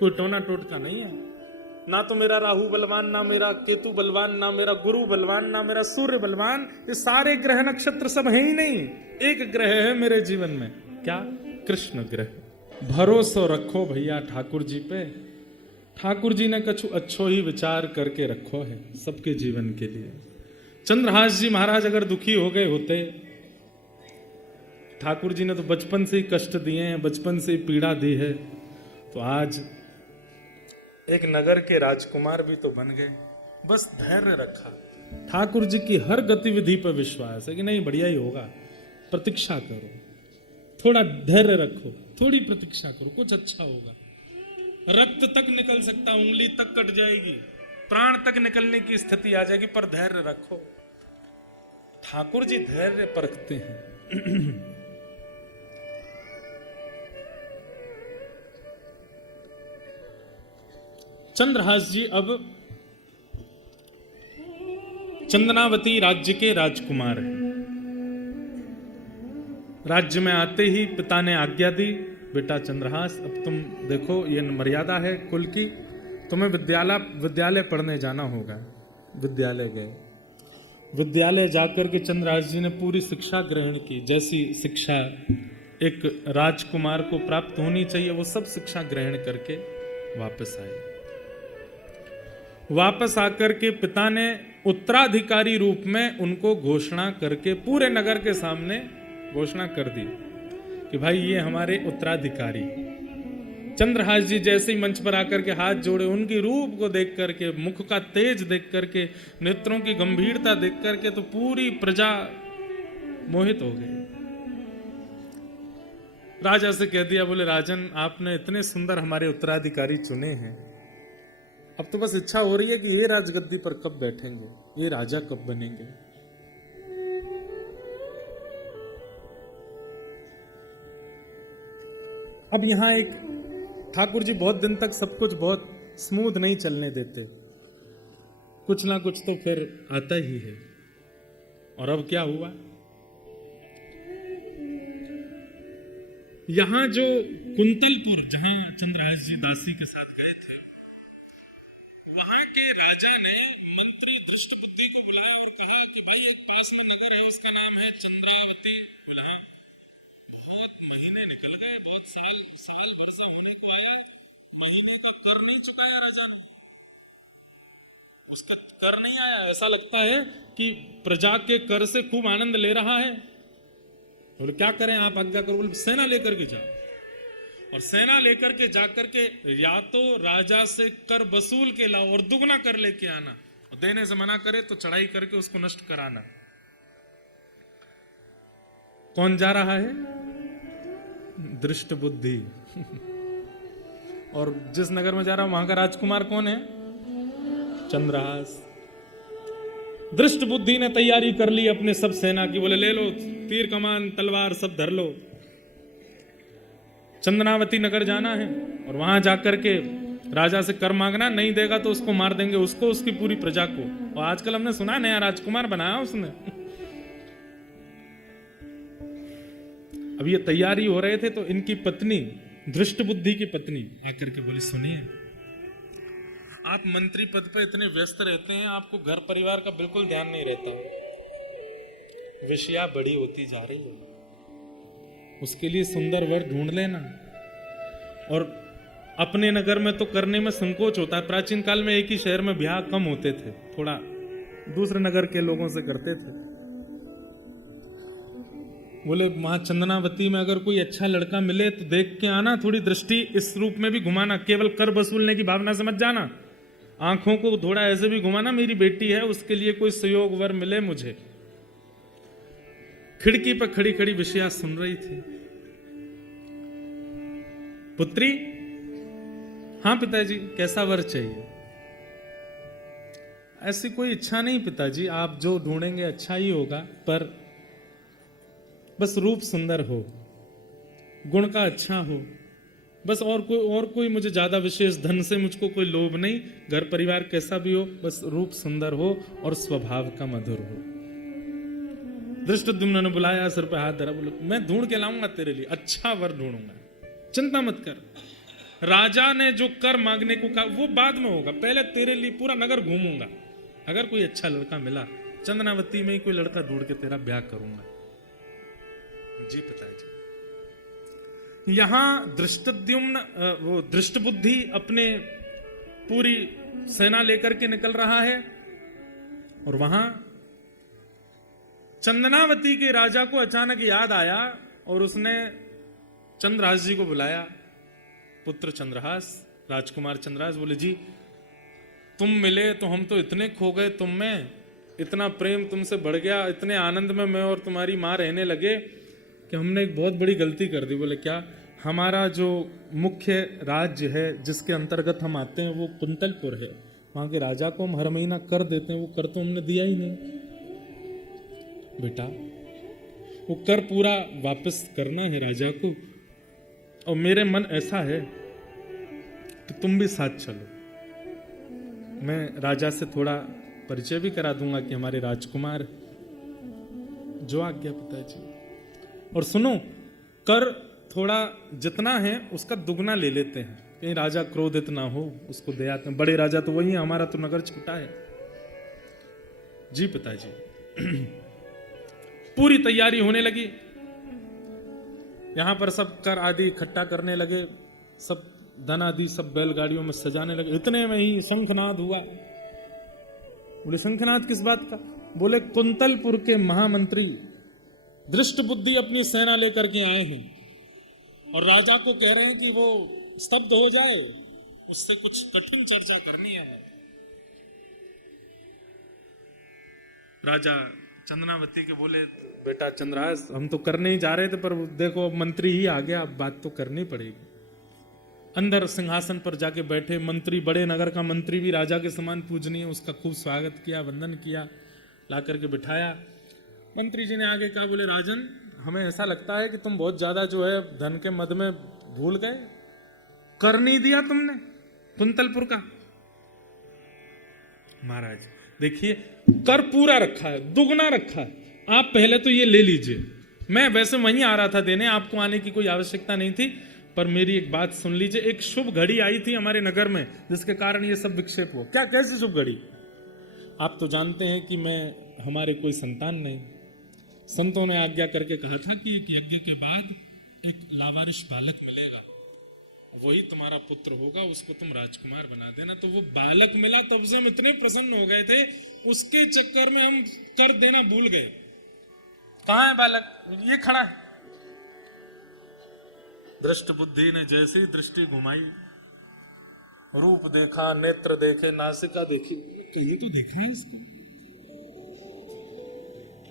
कोई टोना टोटका नहीं है, ना तो मेरा राहु बलवान, ना मेरा केतु बलवान, ना मेरा गुरु बलवान, ना मेरा सूर्य बलवान, ये सारे ग्रह नक्षत्र सब है ही नहीं, एक ग्रह है मेरे जीवन में, क्या? कृष्ण ग्रह। भरोसा रखो भैया ठाकुर जी पे, ठाकुर जी ने कछु अच्छो ही विचार करके रखो है सबके जीवन के लिए। चंद्रहास जी महाराज अगर दुखी हो गए होते, ठाकुर जी ने तो बचपन से ही कष्ट दिए हैं, बचपन से ही पीड़ा दी है, तो आज एक नगर के राजकुमार भी तो बन गए। बस धैर्य रखा, ठाकुर जी की हर गतिविधि पर विश्वास है कि नहीं बढ़िया ही होगा, प्रतीक्षा करो, थोड़ा धैर्य रखो, थोड़ी प्रतीक्षा करो, कुछ अच्छा होगा। रक्त तक निकल सकता, उंगली तक कट जाएगी, प्राण तक निकलने की स्थिति आ जाएगी, पर धैर्य रखो। ठाकुर जी धैर्य परखते हैं। चंद्रहास जी अब चंदनावती राज्य के राजकुमार हैं। राज्य में आते ही पिता ने आज्ञा दी, बेटा चंद्रहास, अब तुम देखो ये मर्यादा है कुल की, तुम्हें विद्यालय पढ़ने जाना होगा। विद्यालय गए। विद्यालय जाकर के चंद्रहास जी ने पूरी शिक्षा ग्रहण की, जैसी शिक्षा एक राजकुमार को प्राप्त होनी चाहिए वो सब शिक्षा ग्रहण करके वापस आए। वापस आकर के पिता ने उत्तराधिकारी रूप में उनको घोषणा करके पूरे नगर के सामने घोषणा कर दी कि भाई ये हमारे उत्तराधिकारी। चंद्रहास जी जैसे ही मंच पर आकर के हाथ जोड़े, उनकी रूप को देख करके, मुख का तेज देख करके, नेत्रों की गंभीरता देख करके तो पूरी प्रजा मोहित हो गई। राजा से कह दिया, बोले राजन आपने इतने सुंदर हमारे उत्तराधिकारी चुने हैं, अब तो बस इच्छा हो रही है कि ये राजगद्दी पर कब बैठेंगे, ये राजा कब बनेंगे। अब यहां एक ठाकुर जी बहुत दिन तक सब कुछ बहुत स्मूथ नहीं चलने देते, कुछ ना कुछ तो फिर आता ही है। और अब क्या हुआ, यहां जो कुंतलपुर जहां चंद्रहास जी दासी के साथ गए थे, वहां के राजा ने मंत्री दृष्टबुद्धि को बुलाया और कहा कि भाई एक पास में नगर है, उसका नाम है चंद्रावती। बोला बहुत महीने निकल गए, बहुत साल वर्षा होने को आया, महीने का कर नहीं चुकाया राजा ने, उसका कर नहीं आया। ऐसा लगता है कि प्रजा के कर से खूब आनंद ले रहा है। बोले क्या करें, आप आज्ञा करो। बोले सेना लेकर के जाओ, और सेना लेकर के जाकर के या तो राजा से कर वसूल के लाओ और दुगना कर लेके आना, और देने से मना करे तो चढ़ाई करके उसको नष्ट कराना। कौन जा रहा है? दृष्ट बुद्धि। और जिस नगर में जा रहा है वहां का राजकुमार कौन है? चंद्रहास। दृष्ट बुद्धि ने तैयारी कर ली अपने सब सेना की। बोले ले लो तीर कमान तलवार सब धर लो, चंदनावती नगर जाना है, और वहां जाकर के राजा से कर मांगना, नहीं देगा तो उसको मार देंगे, उसको उसकी पूरी प्रजा को। और आजकल हमने सुना नया राजकुमार बनाया उसने। अब ये तैयारी हो रहे थे तो इनकी पत्नी, दृष्ट बुद्धि की पत्नी आकर के बोली सुनिए, आप मंत्री पद पर इतने व्यस्त रहते हैं, आपको घर परिवार का बिल्कुल ध्यान नहीं रहता, विषया बड़ी होती जा रही है, उसके लिए सुंदर वर ढूंढ लेना। और अपने नगर में तो करने में संकोच होता है, प्राचीन काल में एक ही शहर में ब्याह कम होते थे, थोड़ा दूसरे नगर के लोगों से करते थे। बोले वहां चंदनावती में अगर कोई अच्छा लड़का मिले तो देख के आना, थोड़ी दृष्टि इस रूप में भी घुमाना, केवल कर वसूलने की भावना से मत जाना, आंखों को थोड़ा ऐसे भी घुमाना, मेरी बेटी है उसके लिए कोई सहयोग वर मिले मुझे। खिड़की पर खड़ी खड़ी विषया सुन रही थी। पुत्री, हाँ पिताजी, कैसा वर चाहिए? ऐसी कोई इच्छा नहीं पिताजी, आप जो ढूंढेंगे अच्छा ही होगा, पर बस रूप सुंदर हो, गुण का अच्छा हो, बस और कोई मुझे ज्यादा विशेष धन से मुझको कोई लोभ नहीं, घर परिवार कैसा भी हो, बस रूप सुंदर हो और स्वभाव का मधुर हो। धृष्टद्युम्न ने बुलाया, सिर पे हाथ धरा, बोले मैं ढूंढ के लाऊंगा तेरे लिए, अच्छा वर ढूंढूंगा, चिंता मत कर। राजा ने जो कर मांगने को कहा वो बाद में होगा, पहले तेरे लिए पूरा नगर घूमूंगा, अगर कोई अच्छा लड़का मिला चंदनावती में ही कोई लड़का ढूंढ के तेरा ब्याह करूंगा। जी पिताजी। यहां दृष्टद्युम्न वो दृष्ट बुद्धि अपने पूरी सेना लेकर के निकल रहा है, और वहां चंदनावती के राजा को अचानक याद आया और उसने चंद्रहास जी को बुलाया। पुत्र चंद्रहास, राजकुमार चंद्रहास, बोले जी तुम मिले तो हम तो इतने खो गए तुम में, इतना प्रेम तुमसे बढ़ गया, इतने आनंद में मैं और तुम्हारी मां रहने लगे कि हमने एक बहुत बड़ी गलती कर दी। बोले क्या? हमारा जो मुख्य राज्य है जिसके अंतर्गत हम आते हैं वो कुंतलपुर है, वहां के राजा को हम हर महीना कर देते हैं, वो कर तो हमने दिया ही नहीं। बेटा वो कर पूरा वापस करना है राजा को, और मेरे मन ऐसा है कि तुम भी साथ चलो, मैं राजा से थोड़ा परिचय भी करा दूंगा कि हमारे राजकुमार, जो आज्ञा पिताजी। और सुनो, कर थोड़ा जितना है उसका दुगना ले लेते हैं, कहीं राजा क्रोधित ना हो, उसको दे आते हैं। बड़े राजा तो वही है, हमारा तो नगर छोटा है। जी पिताजी। पूरी तैयारी होने लगी, यहां पर सब कर आदि इकट्ठा करने लगे, सब धन आदि सब बैलगाड़ियों में सजाने लगे। इतने में ही शंखनाद हुआ। बोले शंखनाद किस बात का? बोले कुंतलपुर के महामंत्री दृष्ट बुद्धि अपनी सेना लेकर के आए हैं और राजा को कह रहे हैं कि वो स्तब्ध हो जाए, उससे कुछ कठिन चर्चा करनी है। राजा चंद्रावती के बोले बेटा चंद्रास, हम तो करने ही जा रहे थे, पर देखो मंत्री ही आ गया, अब बात तो करनी पड़ेगी। अंदर सिंहासन पर जाके बैठे मंत्री, बड़े नगर का मंत्री भी राजा के समान पूजनीय, उसका खूब स्वागत किया, वंदन किया, ला करके बिठाया। मंत्री जी ने आगे कहा, बोले राजन, हमें ऐसा लगता है कि तुम बहुत ज्यादा जो है धन के मद में भूल गए, कर नहीं दिया तुमने कुंतलपुर का। महाराज देखिए, कर पूरा रखा है, दुगना रखा है, आप पहले तो ये ले लीजिए। मैं वैसे वहीं आ रहा था देने, आपको आने की कोई आवश्यकता नहीं थी, पर मेरी एक बात सुन लीजिए। एक शुभ घड़ी आई थी हमारे नगर में, जिसके कारण ये सब विक्षेप हुआ। क्या, कैसी शुभ घड़ी? आप तो जानते हैं कि मैं, हमारे कोई संतान नहीं, संतों ने आज्ञा करके कहा था कि एक यज्ञ के बाद एक लावारिश बालक मिलेगा, वही तुम्हारा पुत्र होगा, उसको तुम राजकुमार बना देना। तो वो बालक मिला, तब से हम इतने प्रसन्न हो गए थे, उसके चक्कर में हम कर देना भूल गए। कहाँ है बालक? ये खड़ा है। दृष्ट बुद्धि ने जैसे ही दृष्टि घुमाई, रूप देखा, नेत्र देखे, नासिका देखी, कहीं तो देखा है इसको।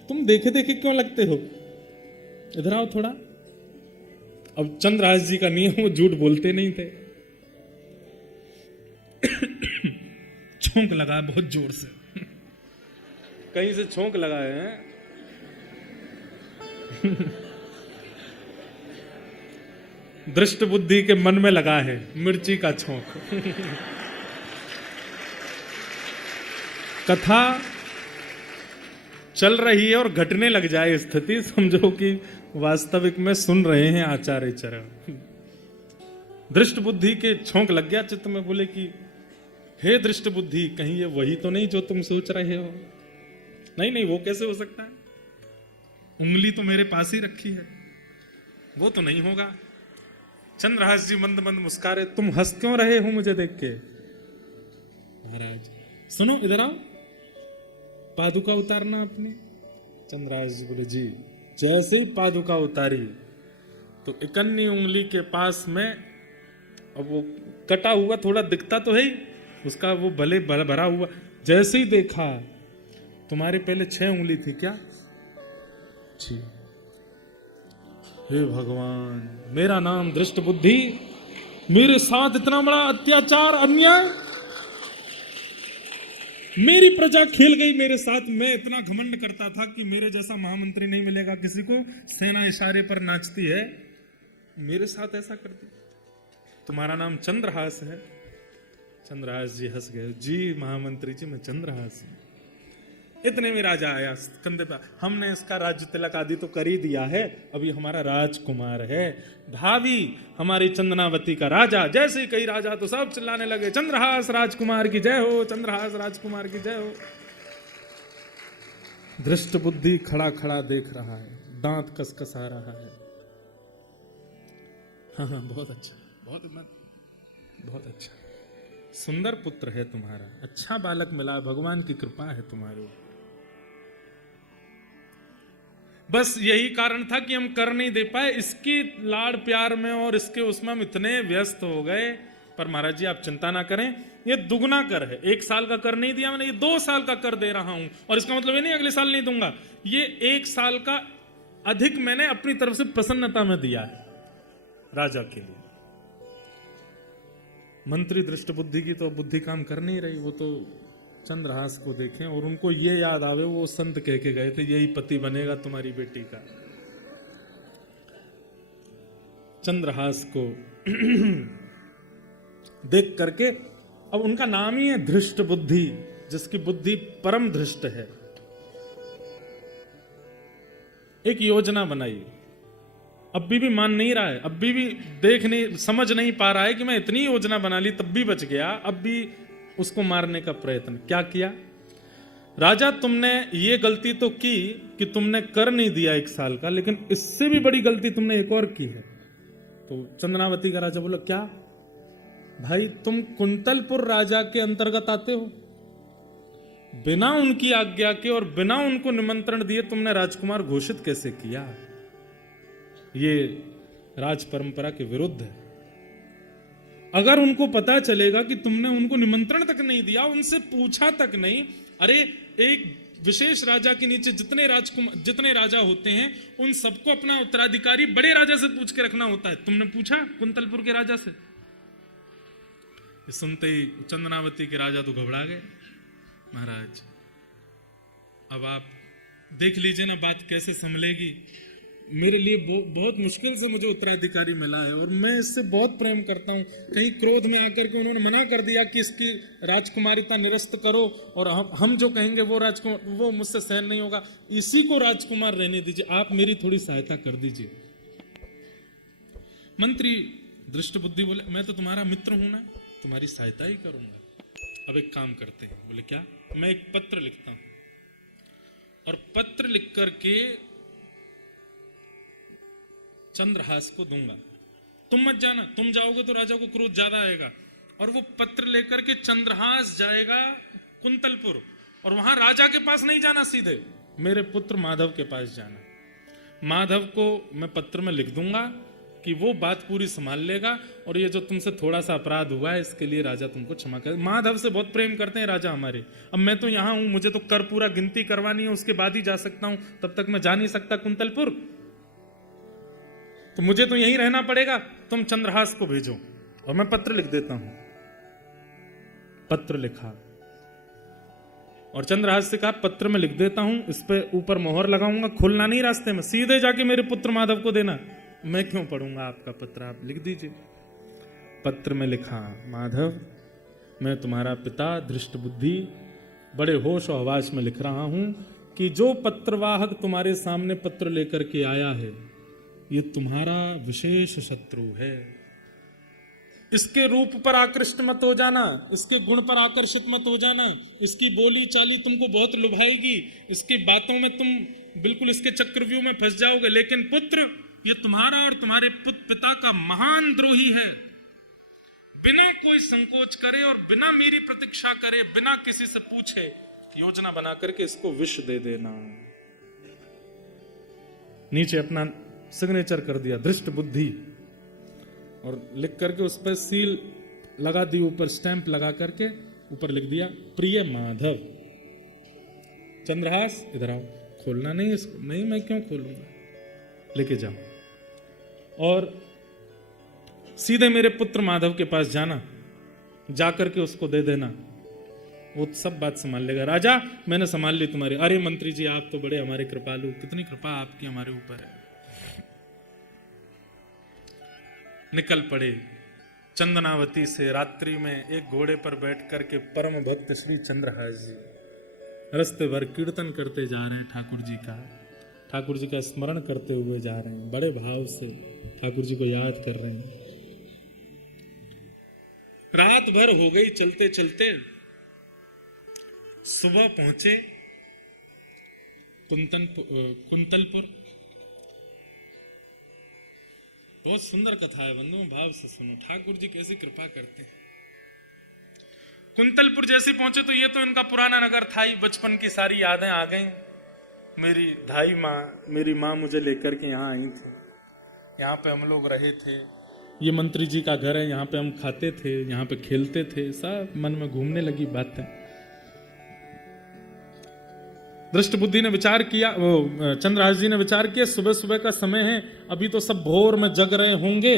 तुम देखे देखे क्यों लगते हो? इधर आओ थोड़ा। अब चंद्रहास जी का नियम, वो झूठ बोलते नहीं थे। छोंक लगा बहुत जोर से, कहीं से छोंक लगाए हैं। दृष्ट बुद्धि के मन में लगा है मिर्ची का छोंक। कथा चल रही है और घटने लग जाए स्थिति, समझो कि वास्तविक में सुन रहे हैं आचार्य चरण। दृष्ट बुद्धि के छोंक लग गया चित्त में, बोले कि हे दृष्ट बुद्धि, कहीं ये वही तो नहीं जो तुम सोच रहे हो? नहीं नहीं, वो कैसे हो सकता है? उंगली तो मेरे पास ही रखी है, वो तो नहीं होगा। चंद्रहास जी मंद मंद मुस्कारे, तुम हंस क्यों रहे हो मुझे देख के? महाराज सुनो, इधर आओ, पादुका उतारना अपनी। चंद्रहास जी बोले जी। जैसे ही पादुका उतारी तो इकन्नी उंगली के पास में, अब वो कटा हुआ थोड़ा दिखता तो है ही, उसका वो भले भरा हुआ, जैसे ही देखा, तुम्हारे पहले 6 उंगली थी क्या? जी। हे भगवान, मेरा नाम दृष्ट बुद्धि, मेरे साथ इतना बड़ा अत्याचार, अन्याय, मेरी प्रजा खेल गई मेरे साथ। मैं इतना घमंड करता था कि मेरे जैसा महामंत्री नहीं मिलेगा किसी को, सेना इशारे पर नाचती है, मेरे साथ ऐसा कर दिया। तुम्हारा नाम चंद्रहास है? चंद्रहास जी हंस गए, जी महामंत्री जी, मैं चंद्रहास हूं। इतने में राजा आया कंधे पे, हमने इसका राज्य तिलक आदि तो कर ही दिया है, अभी हमारा राजकुमार है, भावी हमारी चंदनावती का राजा। जैसे ही कई राजा तो सब चिल्लाने लगे, चंद्रहास राजकुमार की जय हो, चंद्रहास राजकुमार की जय हो। दृष्ट बुद्धि खड़ा खड़ा देख रहा है, दांत कसकसा रहा है। हाँ हाँ, बहुत अच्छा, बहुत अच्छा, सुंदर पुत्र है तुम्हारा, अच्छा बालक मिला, भगवान की कृपा है तुम्हारे ऊपर। बस यही कारण था कि हम कर नहीं दे पाए, इसकी लाड़ प्यार में और इसके उसमें हम इतने व्यस्त हो गए। पर महाराज जी आप चिंता ना करें, ये दुगना कर है, 1 साल का कर नहीं दिया मैंने, ये 2 साल का कर दे रहा हूं। और इसका मतलब ये नहीं अगले साल नहीं दूंगा, ये 1 साल का अधिक मैंने अपनी तरफ से प्रसन्नता में दिया है राजा के लिए। मंत्री दृष्ट बुद्धि की तो बुद्धि काम कर नहीं रही, वो तो चंद्रहास को देखें और उनको ये याद आवे, वो संत कह के गए थे यही पति बनेगा तुम्हारी बेटी का। चंद्रहास को देख करके, अब उनका नाम ही है धृष्ट बुद्धि, जिसकी बुद्धि परम धृष्ट है। एक योजना बनाई, अब भी मान नहीं रहा है, अब भी देख नहीं, समझ नहीं पा रहा है कि मैं इतनी योजना बना ली तब भी बच गया, अब भी उसको मारने का प्रयत्न क्या किया। राजा तुमने ये गलती तो की कि तुमने कर नहीं दिया 1 साल का, लेकिन इससे भी बड़ी गलती तुमने एक और की है। तो चंद्रनावती का राजा बोला क्या भाई, तुम कुंतलपुर राजा के अंतर्गत आते हो, बिना उनकी आज्ञा के और बिना उनको निमंत्रण दिए तुमने राजकुमार घोषित कैसे किया। ये राज परंपरा के विरुद्ध है। अगर उनको पता चलेगा कि तुमने उनको निमंत्रण तक नहीं दिया, उनसे पूछा तक नहीं, अरे एक विशेष राजा के नीचे जितने राजा होते हैं उन सबको अपना उत्तराधिकारी बड़े राजा से पूछ के रखना होता है, तुमने पूछा कुंतलपुर के राजा से। सुनते ही चंद्रनावती के राजा तो घबरा गए, महाराज अब आप देख लीजिए ना बात कैसे संभलेगी, मेरे लिए बहुत मुश्किल से मुझे उत्तराधिकारी मिला है और मैं इससे बहुत प्रेम करता हूँ, कहीं क्रोध में आकर के उन्होंने मना कर दिया कि इसकी राजकुमारिता निरस्त करो और हम जो कहेंगे वो मुझसे सहन नहीं होगा, इसी को राजकुमार रहने दीजिए, आप मेरी थोड़ी सहायता कर दीजिए। मंत्री दृष्टबुद्धि बोले मैं तो तुम्हारा मित्र हूं ना, तुम्हारी सहायता ही करूंगा। अब एक काम करते हैं, बोले क्या, मैं एक पत्र लिखता हूं और पत्र लिख करके चंद्रहास को दूंगा, तुम मत जाना, तुम जाओगे तो राजा को क्रोध ज्यादा आएगा। और वो पत्र लेकर के चंद्रहास जाएगा कुंतलपुर और वहां राजा के पास नहीं जाना, सीधे मेरे पुत्र माधव के पास जाना। माधव को मैं पत्र में लिख दूंगा कि वो बात पूरी संभाल लेगा और ये जो तुमसे थोड़ा सा अपराध हुआ है इसके लिए राजा तुमको क्षमा कर। माधव से बहुत प्रेम करते हैं राजा हमारे। अब मैं तो यहां हूं, मुझे तो कर पूरा गिनती करवानी है, उसके बाद ही जा सकता हूं, तब तक मैं जा नहीं सकता कुंतलपुर, तो मुझे तो यहीं रहना पड़ेगा, तुम चंद्रहास को भेजो और मैं पत्र लिख देता हूं। पत्र लिखा और चंद्रहास से कहा पत्र में लिख देता हूं, इस पे ऊपर मोहर लगाऊंगा, खुलना नहीं रास्ते में, सीधे जाके मेरे पुत्र माधव को देना, मैं क्यों पढ़ूंगा आपका पत्र, आप लिख दीजिए। पत्र में लिखा, माधव मैं तुम्हारा पिता दृष्टबुद्धि बड़े होश और हवास में लिख रहा हूं कि जो पत्रवाहक तुम्हारे सामने पत्र लेकर के आया है ये तुम्हारा विशेष शत्रु है, इसके रूप पर आकृष्ट मत हो जाना, इसके गुण पर आकर्षित मत हो जाना, इसकी बोली चाली तुमको बहुत लुभाएगी, इसकी बातों में तुम बिल्कुल इसके चक्रव्यूह में फंस जाओगे, लेकिन पुत्र ये तुम्हारा और तुम्हारे पिता का महान द्रोही है। बिना कोई संकोच करे और बिना मेरी प्रतीक्षा करे, बिना किसी से पूछे योजना बना करके इसको विष दे देना। नीचे अपना सिग्नेचर कर दिया दृष्ट बुद्धि और लिख करके उस पर सील लगा दी, ऊपर स्टैंप लगा करके ऊपर लिख दिया प्रिय माधव। चंद्रहास इधर आओ, खोलना नहीं इसको, नहीं मैं क्यों खोलूंगा, लेके जाओ और सीधे मेरे पुत्र माधव के पास जाना, जाकर के उसको दे देना, वो सब बात संभाल लेगा। राजा मैंने संभाल ली तुम्हारी। अरे मंत्री जी आप तो बड़े हमारे कृपालु, कितनी कृपा आपकी हमारे ऊपर है। निकल पड़े चंदनावती से। रात्रि में एक घोड़े पर बैठ करके परम भक्त श्री चंद्रहास जी रास्ते भर कीर्तन करते जा रहे हैं, ठाकुर जी का स्मरण करते हुए जा रहे हैं, बड़े भाव से ठाकुर जी को याद कर रहे हैं। रात भर हो गई चलते चलते, सुबह पहुंचे कुंतलपुर। बहुत सुंदर कथा है बंधुओं, भाव से सुनो, ठाकुर जी कैसी कृपा करते हैं। कुंतलपुर जैसे पहुंचे तो ये तो इनका पुराना नगर था ही, बचपन की सारी यादें आ गई। मेरी माँ मुझे लेकर के यहाँ आई थी, यहाँ पे हम लोग रहे थे, ये मंत्री जी का घर है, यहाँ पे हम खाते थे, यहाँ पे खेलते थे, सब मन में घूमने लगी बातें। दृष्टबुद्धि ने विचार किया, चंद्रहास जी ने विचार किया सुबह सुबह का समय है, अभी तो सब भोर में जग रहे होंगे,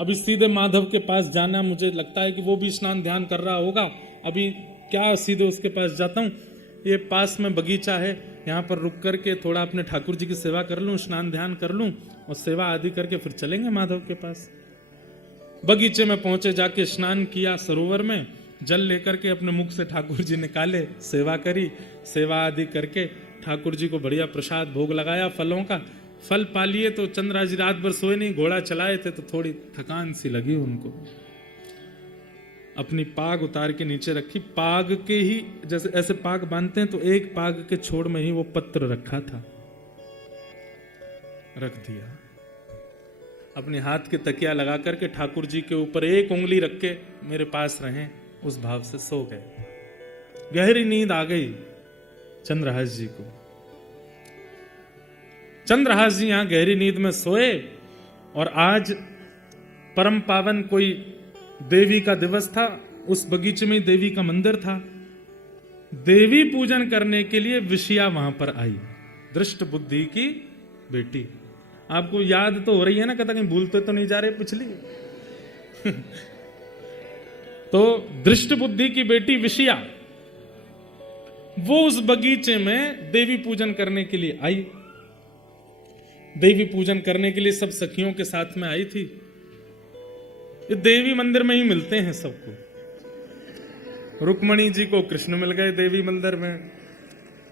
अभी सीधे माधव के पास जाना, मुझे लगता है कि वो भी स्नान ध्यान कर रहा होगा, अभी क्या सीधे उसके पास जाता हूँ, ये पास में बगीचा है, यहाँ पर रुक करके थोड़ा अपने ठाकुर जी की सेवा कर लूँ, स्नान ध्यान कर लूँ और सेवा आदि करके फिर चलेंगे माधव के पास। बगीचे में पहुंचे, जाके स्नान किया, सरोवर में जल लेकर के अपने मुख से ठाकुर जी निकाले, सेवा करी, सेवा आदि करके ठाकुर जी को बढ़िया प्रसाद भोग लगाया फलों का फल पा लिए तो चंद्रहास जी रात भर सोए नहीं, घोड़ा चलाए थे तो थोड़ी थकान सी लगी उनको। अपनी पाग उतार के नीचे रखी, पाग के ही जैसे ऐसे पाग बांधते हैं तो एक पाग के छोड़ में ही वो पत्र रखा था, रख दिया। अपने हाथ के तकिया लगा करके ठाकुर जी के ऊपर एक उंगली रख के मेरे पास रहें, उस भाव से सो गए। गहरी नींद आ गई चंद्रहास जी को। चंद्रहास जी यहां गहरी नींद में सोए और आज परम पावन कोई देवी का दिवस था। उस बगीचे में देवी का मंदिर था। देवी पूजन करने के लिए विषया वहां पर आई, दृष्ट बुद्धि की बेटी। आपको याद तो हो रही है ना, कहता कहीं भूलते तो नहीं जा रहे पिछली तो दृष्ट बुद्धि की बेटी विषया, वो उस बगीचे में देवी पूजन करने के लिए आई। देवी पूजन करने के लिए सब सखियों के साथ में आई थी। ये देवी मंदिर में ही मिलते हैं सबको। रुक्मणी जी को कृष्ण मिल गए देवी मंदिर में,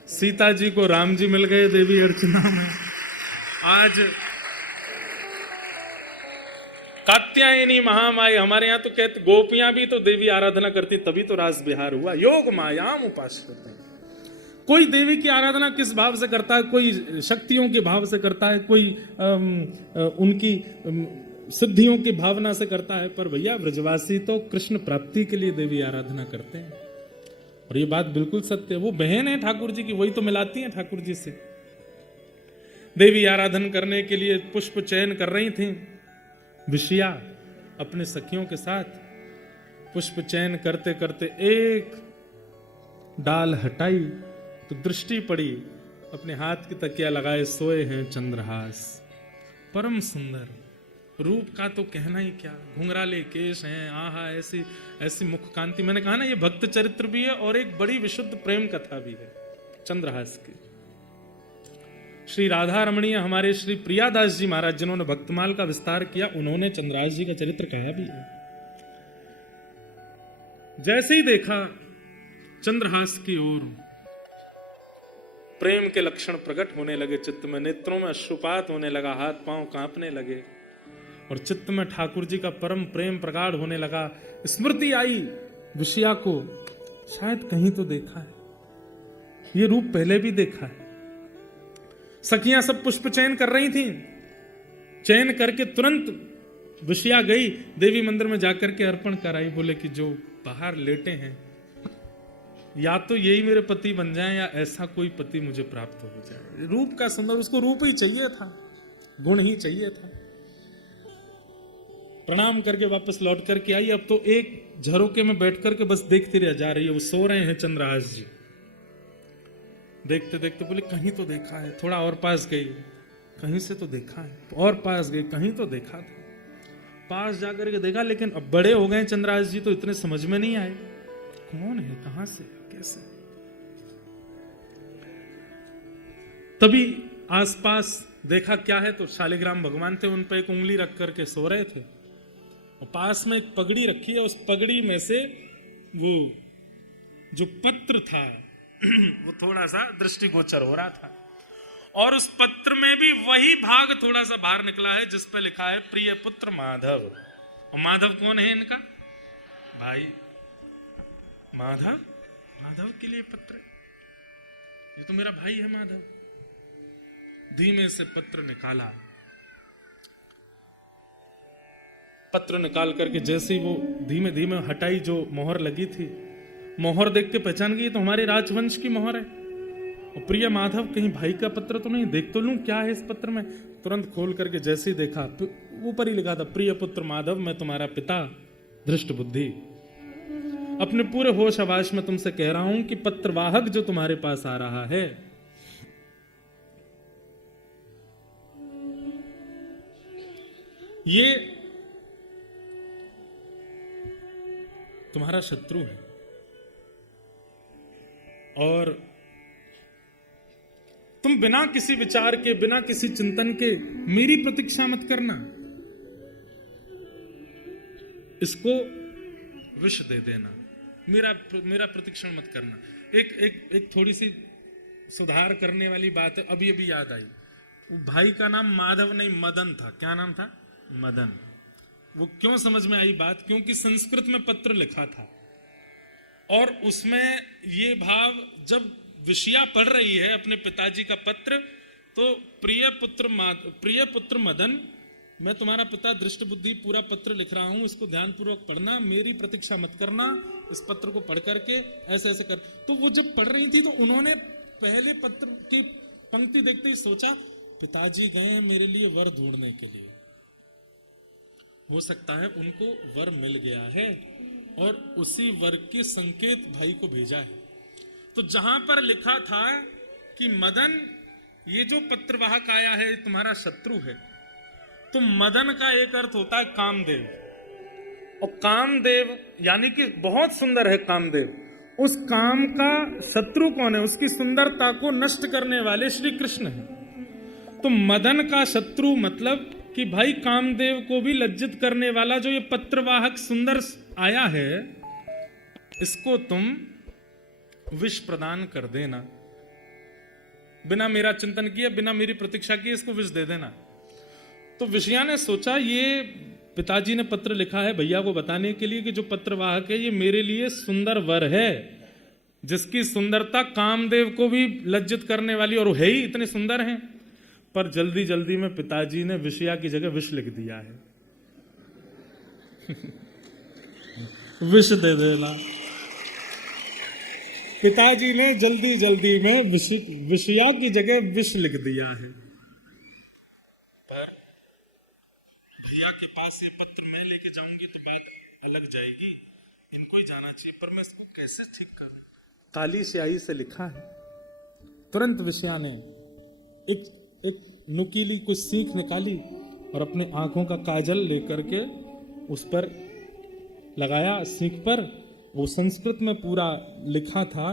सीता जी को राम जी मिल गए देवी अर्चना में। आज कात्यायनी महामाई, हमारे यहां तो कहते गोपियां भी तो देवी आराधना करती, तभी तो रास बिहार हुआ। योग मायाम उपाश्रते। कोई देवी की आराधना किस भाव से करता है, कोई शक्तियों के भाव से करता है, कोई उनकी सिद्धियों की भावना से करता है, पर भैया ब्रजवासी तो कृष्ण प्राप्ति के लिए देवी आराधना करते हैं। और ये बात बिल्कुल सत्य है। वो बहन है ठाकुर जी की, वही तो मिलाती है ठाकुर जी से। देवी आराधन करने के लिए पुष्प चयन कर रही थी विषया अपने सखियों के साथ। पुष्प चयन करते करते एक डाल हटाई तो दृष्टि पड़ी, अपने हाथ की तकिया लगाए सोए हैं चंद्रहास। परम सुंदर रूप का तो कहना ही क्या, घुंघराले केश हैं, आहा ऐसी ऐसी मुख कांति। मैंने कहा ना, ये भक्त चरित्र भी है और एक बड़ी विशुद्ध प्रेम कथा भी है चंद्रहास की। श्री राधा रमणीय हमारे श्री प्रियादास जी महाराज, जिन्होंने भक्तमाल का विस्तार किया, उन्होंने चंद्रहास जी का चरित्र कहा भी है। जैसे ही देखा चंद्रहास की ओर, प्रेम के लक्षण प्रकट होने लगे चित्त में, नेत्रों में अश्रुपात होने लगा, हाथ पांव कांपने लगे और चित्त में ठाकुर जी का परम प्रेम प्रगाढ़ होने लगा। स्मृति आई विषया को, शायद कहीं तो देखा है, ये रूप पहले भी देखा है। सखियां सब पुष्प चयन कर रही थीं। चयन करके तुरंत विषया गई देवी मंदिर में जाकर के अर्पण कराई। बोले कि जो बाहर लेटे हैं, या तो यही मेरे पति बन जाए या ऐसा कोई पति मुझे प्राप्त हो जाए। रूप का सुंदर, उसको रूप ही चाहिए था, गुण ही चाहिए था। प्रणाम करके वापस लौट करके आई। अब तो एक झरोके में बैठ करके बस देखती रह जा रही है। वो सो रहे हैं चंद्रहास जी। देखते देखते बोले कहीं तो देखा है। थोड़ा और पास गई, कहीं से तो देखा है। और पास गई, कहीं तो देखा था। पास जाकर के देखा, लेकिन अब बड़े हो गए चंद्रहास जी तो इतने समझ में नहीं आए कौन है, कहां से, कैसे। तभी आसपास देखा क्या है, तो शालिग्राम भगवान थे, उन पर एक उंगली रख करके सो रहे थे और पास में एक पगड़ी रखी है। उस पगड़ी में से वो जो पत्र था वो थोड़ा सा दृष्टिगोचर हो रहा था और उस पत्र में भी वही भाग थोड़ा सा बाहर निकला है जिस पे लिखा है प्रिय पुत्र माधव। और माधव कौन है इनका भाई? माधव, माधव के लिए पत्र, ये तो मेरा भाई है माधव। धीमे से पत्र निकाला। पत्र निकाल करके जैसे ही वो धीमे धीमे हटाई, जो मोहर लगी थी, मोहर देख के पहचान गई तो हमारे राजवंश की मोहर है। और प्रिय माधव, कहीं भाई का पत्र तो नहीं, देख तो लूं क्या है इस पत्र में। तुरंत खोल करके जैसे ही देखा, ऊपर ही लिखा था प्रिय पुत्र माधव, मैं तुम्हारा पिता धृष्ट बुद्धि। अपने पूरे होश आवास में तुमसे कह रहा हूं कि पत्रवाहक जो तुम्हारे पास आ रहा है, ये तुम्हारा शत्रु है और तुम बिना किसी विचार के, बिना किसी चिंतन के मेरी प्रतीक्षा मत करना, इसको विष दे देना, मेरा प्रतीक्षण मत करना। एक थोड़ी सी सुधार करने वाली बात है, अभी अभी याद आई। वो भाई का नाम माधव नहीं मदन था। क्या नाम था? मदन। वो क्यों समझ में आई बात? क्योंकि संस्कृत में पत्र लिखा था और उसमें ये भाव, जब विषया पढ़ रही है अपने पिताजी का पत्र, तो प्रिय पुत्र मदन, मैं तुम्हारा पिता दृष्ट बुद्धि पूरा पत्र लिख रहा हूं, इसको ध्यानपूर्वक पढ़ना, मेरी प्रतीक्षा मत करना, इस पत्र को पढ़ करके ऐसे ऐसे कर। तो वो जब पढ़ रही थी तो उन्होंने पहले पत्र की पंक्ति देखते ही सोचा पिताजी गए हैं मेरे लिए वर ढूंढने के लिए, हो सकता है उनको वर मिल गया है और उसी वर के संकेत भाई को भेजा है। तो जहां पर लिखा था कि मदन, ये जो पत्रवाहक आया है तुम्हारा शत्रु है, तो मदन का एक अर्थ होता है कामदेव, और कामदेव यानी कि बहुत सुंदर है कामदेव। उस काम का शत्रु कौन है? उसकी सुंदरता को नष्ट करने वाले श्री कृष्ण हैं। तो मदन का शत्रु मतलब कि भाई कामदेव को भी लज्जित करने वाला जो ये पत्रवाहक सुंदर आया है, इसको तुम विष प्रदान कर देना, बिना मेरा चिंतन किए, बिना मेरी प्रतीक्षा किए इसको विष दे देना। तो विषया ने सोचा ये पिताजी ने पत्र लिखा है भैया को बताने के लिए कि जो पत्रवाहक है ये मेरे लिए सुंदर वर है, जिसकी सुंदरता कामदेव को भी लज्जित करने वाली, और है ही इतने सुंदर हैं। पर जल्दी जल्दी में पिताजी ने विषया की जगह विष लिख दिया है। विष दे देना। पिताजी ने जल्दी जल्दी में विषया की जगह विष लिख दिया है। पर भैया के पास ये पत्र मैं लेके जाऊंगी तो बात अलग जाएगी, इनको ही जाना चाहिए, पर मैं इसको कैसे ठीक करूं? काली स्याही से लिखा है। तुरंत विषया ने एक नुकीली कुछ सीख निकाली और अपने आंखों का काजल लेकर के उस पर लगाया, सीख पर। वो संस्कृत में पूरा लिखा था,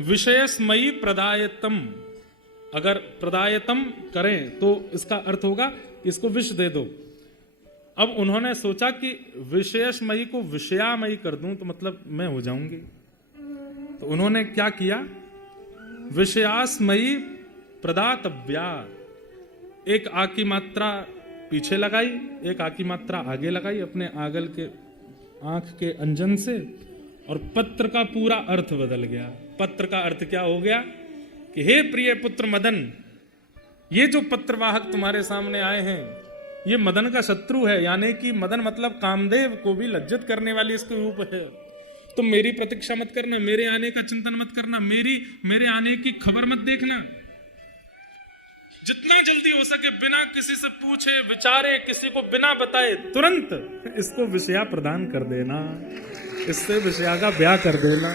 विषयस्मयी प्रदायतम। अगर प्रदायतम करें तो इसका अर्थ होगा इसको विष दे दो। अब उन्होंने सोचा कि विषयस्मयी को विषयामयी कर दूं तो मतलब मैं हो जाऊंगी। तो उन्होंने क्या किया, विषयास्मयी प्रदातव्या, एक आ की मात्रा पीछे लगाई, एक आ की मात्रा आगे लगाई अपने आगल के आंख के अंजन से, और पत्र का पूरा अर्थ बदल गया। पत्र का अर्थ क्या हो गया कि हे प्रिय पुत्र मदन, ये जो पत्रवाहक तुम्हारे सामने आए हैं ये मदन का शत्रु है, यानी कि मदन मतलब कामदेव को भी लज्जित करने वाली इसके रूप है। तुम मेरी प्रतीक्षा मत करना, मेरे आने का चिंतन मत करना, मेरे आने की खबर मत देखना। जितना जल्दी हो सके बिना किसी से पूछे विचारे, किसी को बिना बताए तुरंत इसको विषया प्रदान कर देना, इससे विषया का ब्याह कर देना।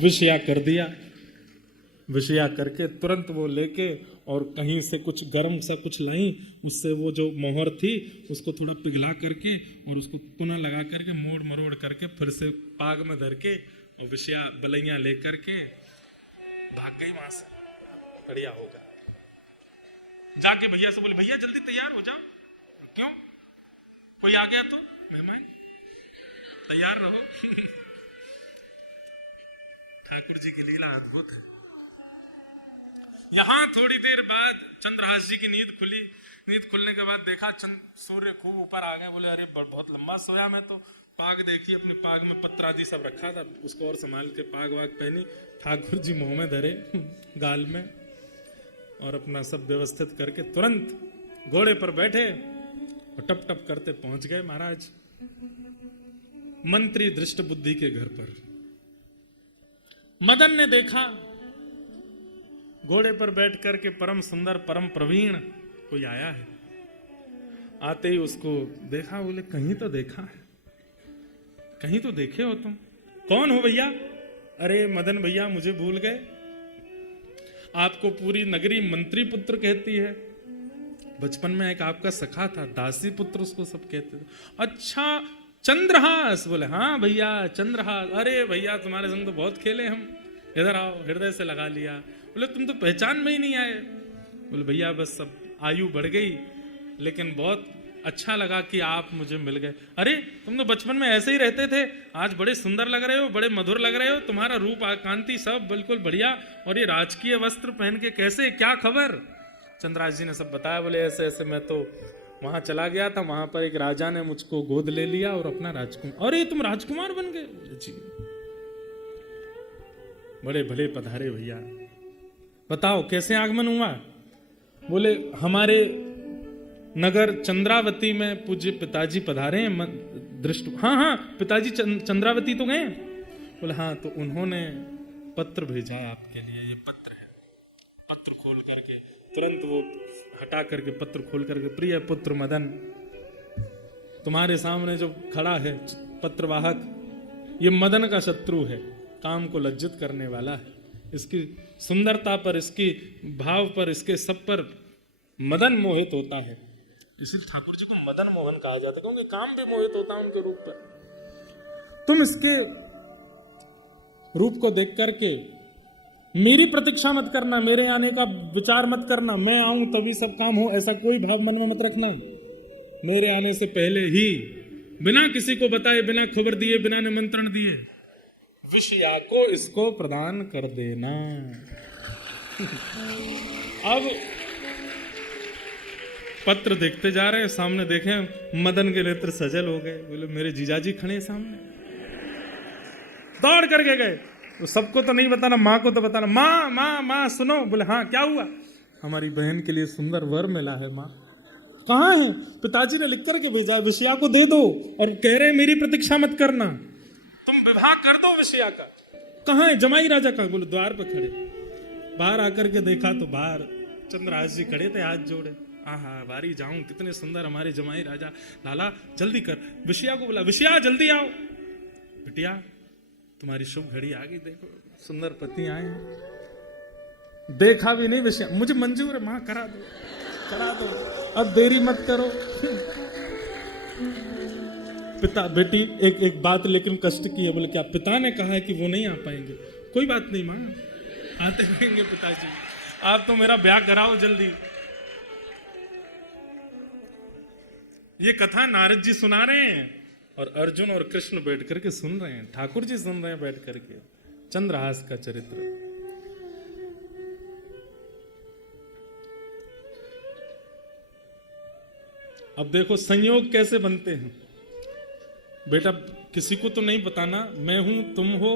विषया कर दिया। विषया करके तुरंत वो लेके और कहीं से कुछ गर्म सा कुछ लाई, उससे वो जो मोहर थी उसको थोड़ा पिघला करके और उसको पुनः लगा करके मोड़ मरोड़ करके फिर से पाग में धर के और विषया बलैया लेकर के भाग गई वहां से। बढ़िया होगा। जाके भैया से बोले भैया जल्दी तैयार हो जाओ। क्यों? कोई आ गया तो मेहमान, तैयार रहो। ठाकुर जी की लीला अद्भुत है। यहां थोड़ी देर बाद चंद्रहास जी की नींद खुली। नींद खुलने के बाद देखा सूर्य खूब ऊपर आ गए। बोले अरे बहुत लंबा सोया मैं तो। पाग देखी, अपने पाग में पत्र आदि सब रखा था, उसको और संभाल के पाग वाग पहनी। ठाकुर जी मुंह में धरे गाल में और अपना सब व्यवस्थित करके तुरंत घोड़े पर बैठे और टप टप करते पहुंच गए महाराज मंत्री दृष्ट बुद्धि के घर पर। मदन ने देखा घोड़े पर बैठ करके परम सुंदर परम प्रवीण कोई आया है। आते ही उसको देखा, बोले कहीं तो देखा है, कहीं तो देखे हो तुम। कौन हो भैया? अरे मदन भैया मुझे भूल गए, आपको पूरी नगरी मंत्री पुत्र कहती है। बचपन में एक आपका सखा था, दासी पुत्र उसको सब कहते थे। अच्छा चंद्रहास? बोले हाँ भैया चंद्रहास। अरे भैया तुम्हारे संग तो बहुत खेले हम, इधर आओ, हृदय से लगा लिया। बोले तुम तो पहचान में ही नहीं आए। बोले भैया बस सब आयु बढ़ गई, लेकिन बहुत अच्छा लगा कि आप मुझे मिल गए। अरे तुम तो बचपन में ऐसे ही रहते थे, आज बड़े सुंदर लग रहे हो, बड़े मधुर लग रहे हो, तुम्हारा रूप कांति सब बिल्कुल बढ़िया, और ये राजकीय वस्त्र पहन के कैसे, क्या खबर? चंद्रहास जी ने सब बताया। बोले ऐसे ऐसे मैं तो वहां चला गया था, वहां पर एक राजा ने मुझको गोद ले लिया और अपना राजकुमार। अरे तुम राजकुमार बन गए? बोले जी। बड़े भले पधारे भैया, बताओ कैसे आगमन हुआ? बोले हमारे नगर चंद्रावती में पूज्य पिताजी पधारे हैं, दृष्ट। हाँ हाँ पिताजी चंद्रावती तो गए? बोले हाँ, तो उन्होंने पत्र भेजा है आपके लिए, ये पत्र है। पत्र खोल करके तुरंत वो हटा करके पत्र खोल करके, प्रिय पुत्र मदन, तुम्हारे सामने जो खड़ा है पत्रवाहक, ये मदन का शत्रु है, काम को लज्जित करने वाला है। इसकी सुंदरता पर, इसकी भाव पर, इसके सब पर मदन मोहित होता है। इसीलिए ठाकुर जी को मदन मोहन कहा जाता है, क्योंकि काम भी मोहित होता है उनके रूप पर। तुम इसके रूप को देख करके मेरी प्रतीक्षा मत करना, मेरे आने का विचार मत करना, मैं आऊं तभी सब काम हो, ऐसा कोई भाव मन में मत रखना। मेरे आने से पहले ही बिना किसी को बताए, बिना खबर दिए, बिना निमंत्रण दिए विषया को इसको प्रदान कर देना। अब पत्र देखते जा रहे हैं, सामने देखें मदन के नेत्र सजल हो गए। बोले मेरे जीजाजी खड़े सामने। दौड़ करके गए, तो सबको तो नहीं बताना, माँ को तो बताना। माँ माँ माँ सुनो। बोले हाँ क्या हुआ? हमारी बहन के लिए सुंदर वर मिला है माँ। कहाँ है? पिताजी ने लिख करके भेजा है, विषया को दे दो, और कह रहे मेरी प्रतीक्षा मत करना, तुम विवाह कर दो विषया का। कहाँ है? जमाई राजा का। बोले द्वार पर खड़े। बाहर आकर के देखा तो बाहर चंद्रहास जी खड़े थे, हाथ जोड़े। आहा बारी जाऊं, कितने सुंदर हमारे जमाई राजा। लाला जल्दी कर। विषया को बोला, विषया जल्दी आओ। बिटिया तुम्हारी शुभ घड़ी आ गई, देखो सुंदर पति आए हैं। देखा भी नहीं विषया, मुझे मंजूर है माँ, करा दो करा दो, अब देरी मत करो। पिता बेटी एक बात लेकिन कष्ट की है। बोले क्या? पिता ने कहा है कि वो नहीं आ पाएंगे। कोई बात नहीं माँ, आते रहेंगे पिताजी, आप तो मेरा ब्याह कराओ जल्दी। ये कथा नारद जी सुना रहे हैं और अर्जुन और कृष्ण बैठ करके सुन रहे हैं, ठाकुर जी सुन रहे हैं बैठ करके चंद्रहास का चरित्र। अब देखो संयोग कैसे बनते हैं। बेटा किसी को तो नहीं बताना, मैं हूं, तुम हो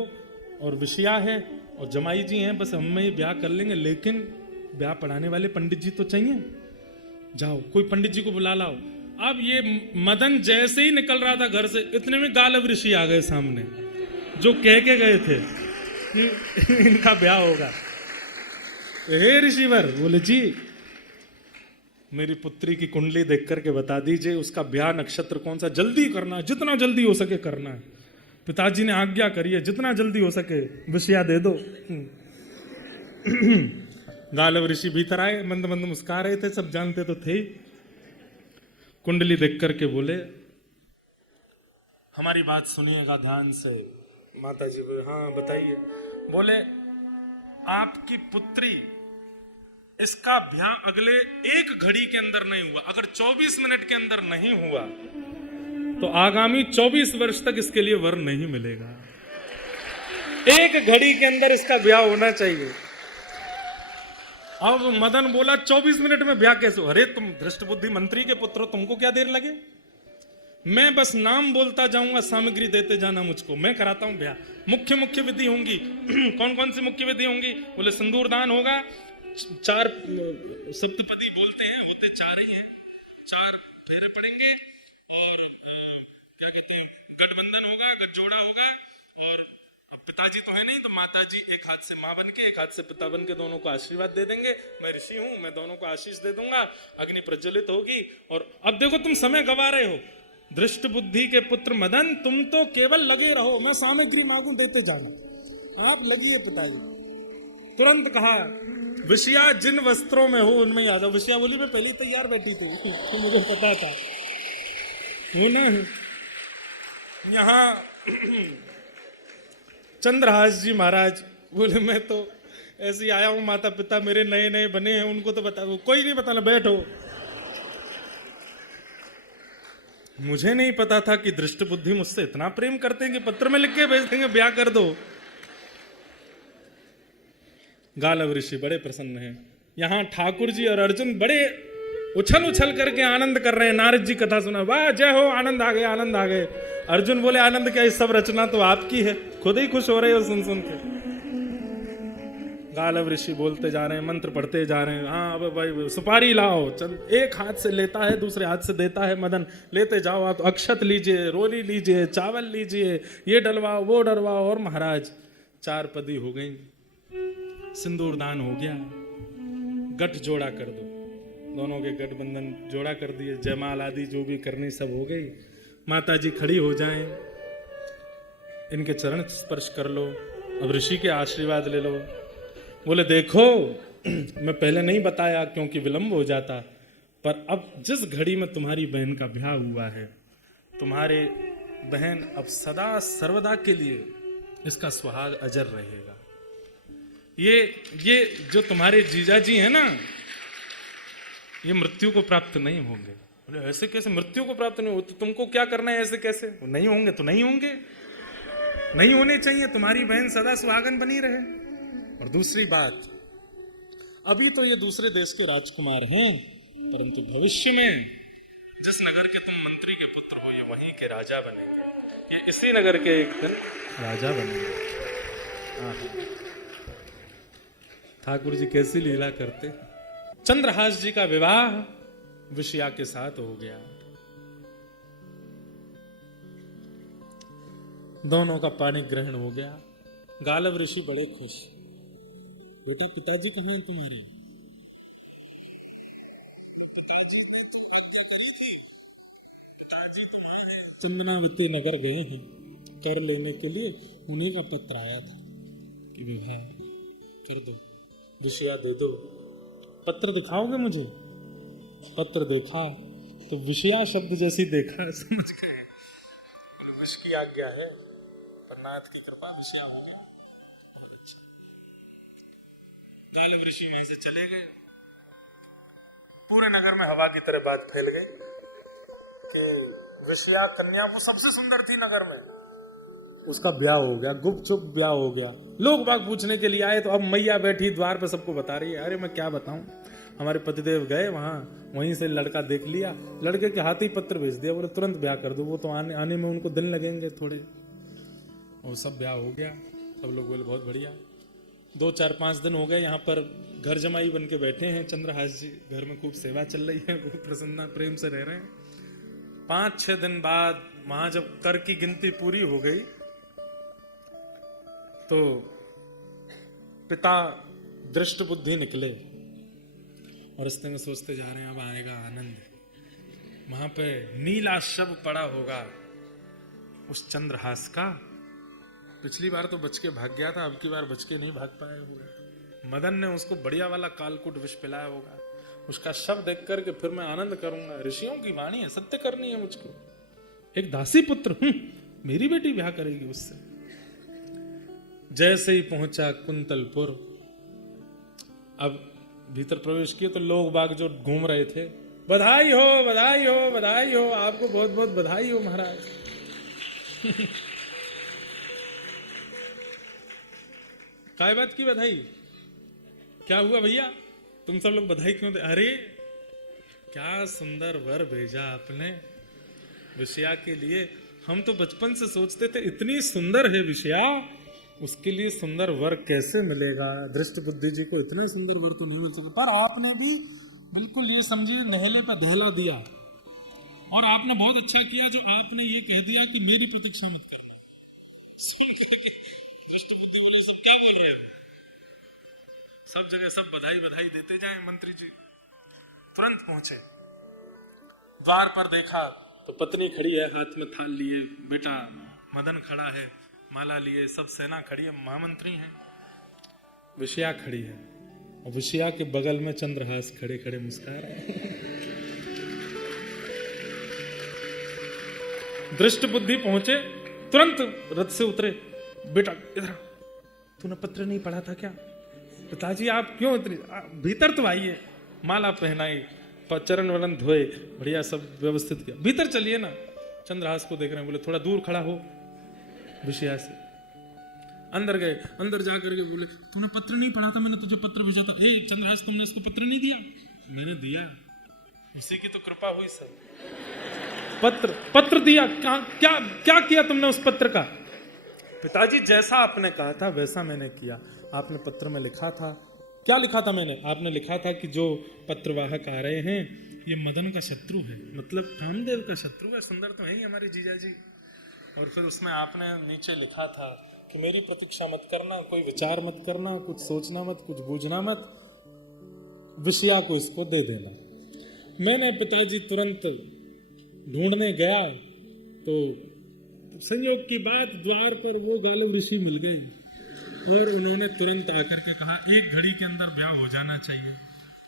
और विषया है और जमाई जी हैं, बस हम में ये ब्याह कर लेंगे, लेकिन ब्याह पढ़ाने वाले पंडित जी तो चाहिए। जाओ कोई पंडित जी को बुला लाओ। अब ये मदन जैसे ही निकल रहा था घर से, इतने में गालव ऋषि आ गए सामने, जो कह के गए थे कि इनका ब्याह होगा। हे ऋषिवर। बोले जी मेरी पुत्री की कुंडली देख करके बता दीजिए, उसका ब्याह नक्षत्र कौन सा, जल्दी करना है, जितना जल्दी हो सके करना है। पिताजी ने आज्ञा करी है, जितना जल्दी हो सके विषया दे दो। गालव ऋषि भीतर आए, मंद मंद मुस्कुरा रहे थे, सब जानते तो थे। कुंडली देख करके बोले हमारी बात सुनिएगा ध्यान से। माता जी बोले हाँ बताइए। बोले आपकी पुत्री, इसका ब्याह अगले एक घड़ी के अंदर नहीं हुआ, अगर 24 मिनट के अंदर नहीं हुआ तो आगामी 24 वर्ष तक इसके लिए वर नहीं मिलेगा। एक घड़ी के अंदर इसका ब्याह होना चाहिए। अब मदन बोला 24 मिनट में ब्याह कैसे हो? अरे तुम धृष्ट बुद्धि मंत्री के पुत्र हो, तुमको क्या देर लगे? मैं बस नाम बोलता जाऊंगा, सामग्री देते जाना मुझको, मैं कराता हूं ब्याह। मुख्य मुख्य विधि होंगी। कौन कौन सी मुख्य विधि होंगी? बोले सिंदूर दान होगा, 4 सप्तपदी बोलते हैं, होते 4 ही हैं, 4 फेरे पड़ेंगे, और क्या कहते हैं गठबंधन होगा, गठजोड़ा होगा, और अब पिताजी तो है नहीं तो माता जी एक हाथ से माँ बन के एक हाथ से पिता बन के दोनों को आशीर्वाद दे देंगे। मैं ऋषि हूं, मैं दोनों को आशीष दे दूंगा, अग्नि प्रज्वलित होगी। और अब देखो तुम समय गवा रहे हो, दृष्ट बुद्धि के पुत्र मदन, तुम तो केवल लगे रहो, मैं सामग्री मांगू देते जाना, आप लगिए। पिताजी तुरंत कहा विषया जिन वस्त्रों में हो उनमें ही आ जाओ। विषया बोली मैं पहले ही तैयार बैठी थी, तो मुझे पता था वो ना। यहाँ चंद्रहास जी महाराज बोले मैं तो ऐसे ही आया हूं, माता पिता मेरे नए नए बने हैं, उनको तो बता, कोई नहीं बताना, बैठो। मुझे नहीं पता था कि दृष्ट बुद्धि मुझसे इतना प्रेम करते हैं कि पत्र में लिख के भेज देंगे ब्याह कर दो। गालव ऋषि बड़े प्रसन्न हैं। यहां ठाकुर जी और अर्जुन बड़े उछल उछल करके आनंद कर रहे हैं। नारद जी कथा सुना, वाह जय हो, आनंद आ गए, आनंद आ गए। अर्जुन बोले आनंद क्या, इस सब रचना तो आपकी है, खुद ही खुश हो रहे हो सुन सुन के। गालव ऋषि बोलते जा रहे हैं, मंत्र पढ़ते जा रहे हैं। हाँ अब भाई सुपारी लाओ, एक हाथ से लेता है दूसरे हाथ से देता है मदन, लेते जाओ आप, अक्षत लीजिए, रोली लीजिए, चावल लीजिए, ये डलवाओ वो डलवाओ। और महाराज 4 पदी हो गई, सिंदूर दान हो गया, गठ जोड़ा कर दो, दोनों के गठबंधन जोड़ा कर दिए, जयमाल आदि जो भी करनी सब हो गई। माता जी खड़ी हो जाएं, इनके चरण स्पर्श कर लो, अब ऋषि के आशीर्वाद ले लो। बोले देखो मैं पहले नहीं बताया क्योंकि विलंब हो जाता, पर अब जिस घड़ी में तुम्हारी बहन का ब्याह हुआ है, तुम्हारे बहन अब सदा सर्वदा के लिए इसका सुहाग अजर रहेगा। ये जो तुम्हारे जीजा जी है ना, ये मृत्यु को प्राप्त नहीं होंगे। बोले ऐसे कैसे मृत्यु को प्राप्त नहीं हो, तो तुमको क्या करना है, ऐसे कैसे नहीं होंगे, तो नहीं होंगे, नहीं होने चाहिए, तुम्हारी बहन सदा सुहागन बनी रहे। और दूसरी बात, अभी तो ये दूसरे देश के राजकुमार हैं, परंतु भविष्य में जिस नगर के तुम मंत्री के पुत्र हो, ये वहीं के राजा बनेंगे, ये इसी नगर के एक दिन राजा बनेंगे। ठाकुर जी कैसी लीला करते। चंद्रहास जी का विवाह विषया के साथ हो गया, दोनों का पानी ग्रहण हो गया। गालव ऋषि बड़े खुश, बेटी पिताजी कहाँ हैं तुम्हारे? पिताजी ने तो हत्या करी थी, पिताजी तुम्हारे चंदनावती नगर गए हैं कर लेने के लिए, उन्हीं का पत्र आया था कि विवाह कर दो, विषया दे दो। पत्र दिखाओगे मुझे? पत्र देखा तो विषया शब्द जैसी देखा, समझ गए विष की आज्ञा है, पर नाथ की कृपा विषया हो गया। बहुत अच्छा। गालव ऋषि वहीं से चले गए। पूरे नगर में हवा की तरह बात फैल गई कि विषया कन्या वो सबसे सुंदर थी नगर में, उसका ब्याह हो गया, गुपचुप ब्याह हो गया। लोग बाग पूछने के लिए आए तो अब मैया बैठी द्वार पे सबको बता रही है, अरे मैं क्या बताऊं, हमारे पतिदेव गए वहीं से लड़का देख लिया, लड़के के हाथ ही पत्र भेज दिया, बोले तुरंत ब्याह कर दो, वो तो आने में उनको दिन लगेंगे थोड़े। और सब ब्याह हो गया, सब लोग बोले बहुत बढ़िया। 2 4 5 दिन हो गए, यहाँ पर घर जमाई बन के बैठे हैं चंद्रहास जी, घर में खूब सेवा चल रही है, खूब प्रसन्नता प्रेम से रह रहे हैं। 5 6 दिन बाद वहां जब कर की गिनती पूरी हो गई तो पिता दृष्ट बुद्धि निकले और रस्ते में सोचते जा रहे हैं अब आएगा आनंद। वहां पे नीला शव पड़ा होगा उस चंद्रहास का, पिछली बार तो बच के भाग गया था, अब की बार बच के नहीं भाग पाया होगा। मदन ने उसको बढ़िया वाला कालकूट विष पिलाया होगा, उसका शव देख करके फिर मैं आनंद करूंगा। ऋषियों की वाणी है, सत्य करनी है मुझको। एक दासी पुत्र मेरी बेटी ब्याह करेगी उससे। जैसे ही पहुंचा कुंतलपुर, अब भीतर प्रवेश किए तो लोग बाग जो घूम रहे थे, बधाई हो बधाई हो बधाई हो, आपको बहुत बहुत बधाई हो महाराज। काय बात की बधाई? क्या हुआ भैया, तुम सब लोग बधाई क्यों दे? अरे क्या सुंदर वर भेजा आपने विषया के लिए। हम तो बचपन से सोचते थे इतनी सुंदर है विषया, उसके लिए सुंदर वर कैसे मिलेगा? दृष्ट बुद्धि जी को इतने सुंदर वर तो नहीं मिल सकता, पर आपने भी बिल्कुल ये समझिए नहले पर दहला दिया। और आपने बहुत अच्छा किया जो आपने ये कह दिया कि मेरी प्रतीक्षा मत करना। दृष्ट बुद्धि बोले सब क्या बोल रहे हो? सब जगह सब बधाई बधाई देते जाएं। मंत्री जी तुरंत पहुंचे, द्वार पर देखा तो पत्नी खड़ी है, हाथ में थाल लिए, बेटा मदन खड़ा है माला लिए, सब सेना खड़ी है, महामंत्री हैं, विषया खड़ी है, और विषया के बगल में चंद्रहास खड़े खड़े मुस्कुरा रहे हैं। दृष्ट बुद्धि पहुंचे, तुरंत रथ से उतरे, बेटा इधर तूने पत्र नहीं पढ़ा था क्या? पिताजी आप क्यों उतरे? भीतर तो आइए। माला पहनाई, चरण वलन धोए, बढ़िया सब व्यवस्थित किया, भीतर चलिए ना। चंद्रहास को देख रहे हैं, बोले थोड़ा दूर खड़ा हो विषया से। अंदर गए, अंदर जाकर के बोले तूने पत्र नहीं पढ़ा था, मैंने तुझे पत्र भेजा था। ए चंद्रहास, तुमने उसको पत्र नहीं दिया? मैंने दिया, उसी की तो कृपा हुई सब। पत्र दिया। क्या किया तुमने उस पत्र का? पिताजी जैसा आपने कहा था वैसा मैंने किया। आपने पत्र में लिखा था, क्या लिखा था मैंने? आपने लिखा था कि जो पत्रवाहक आ रहे हैं ये मदन का शत्रु है, मतलब कामदेव का शत्रु है। सुंदर तो है ही हमारी जीजा जी। और फिर उसमें आपने नीचे लिखा था कि मेरी प्रतीक्षा मत करना, कोई विचार मत करना, कुछ सोचना मत, कुछ बूझना मत, विषया को इसको दे देना। मैंने पिताजी तुरंत ढूंढने गया तो संयोग की बात द्वार पर वो गालव ऋषि मिल गए और उन्होंने तुरंत आकर के कहा 1 घड़ी के अंदर ब्याह हो जाना चाहिए।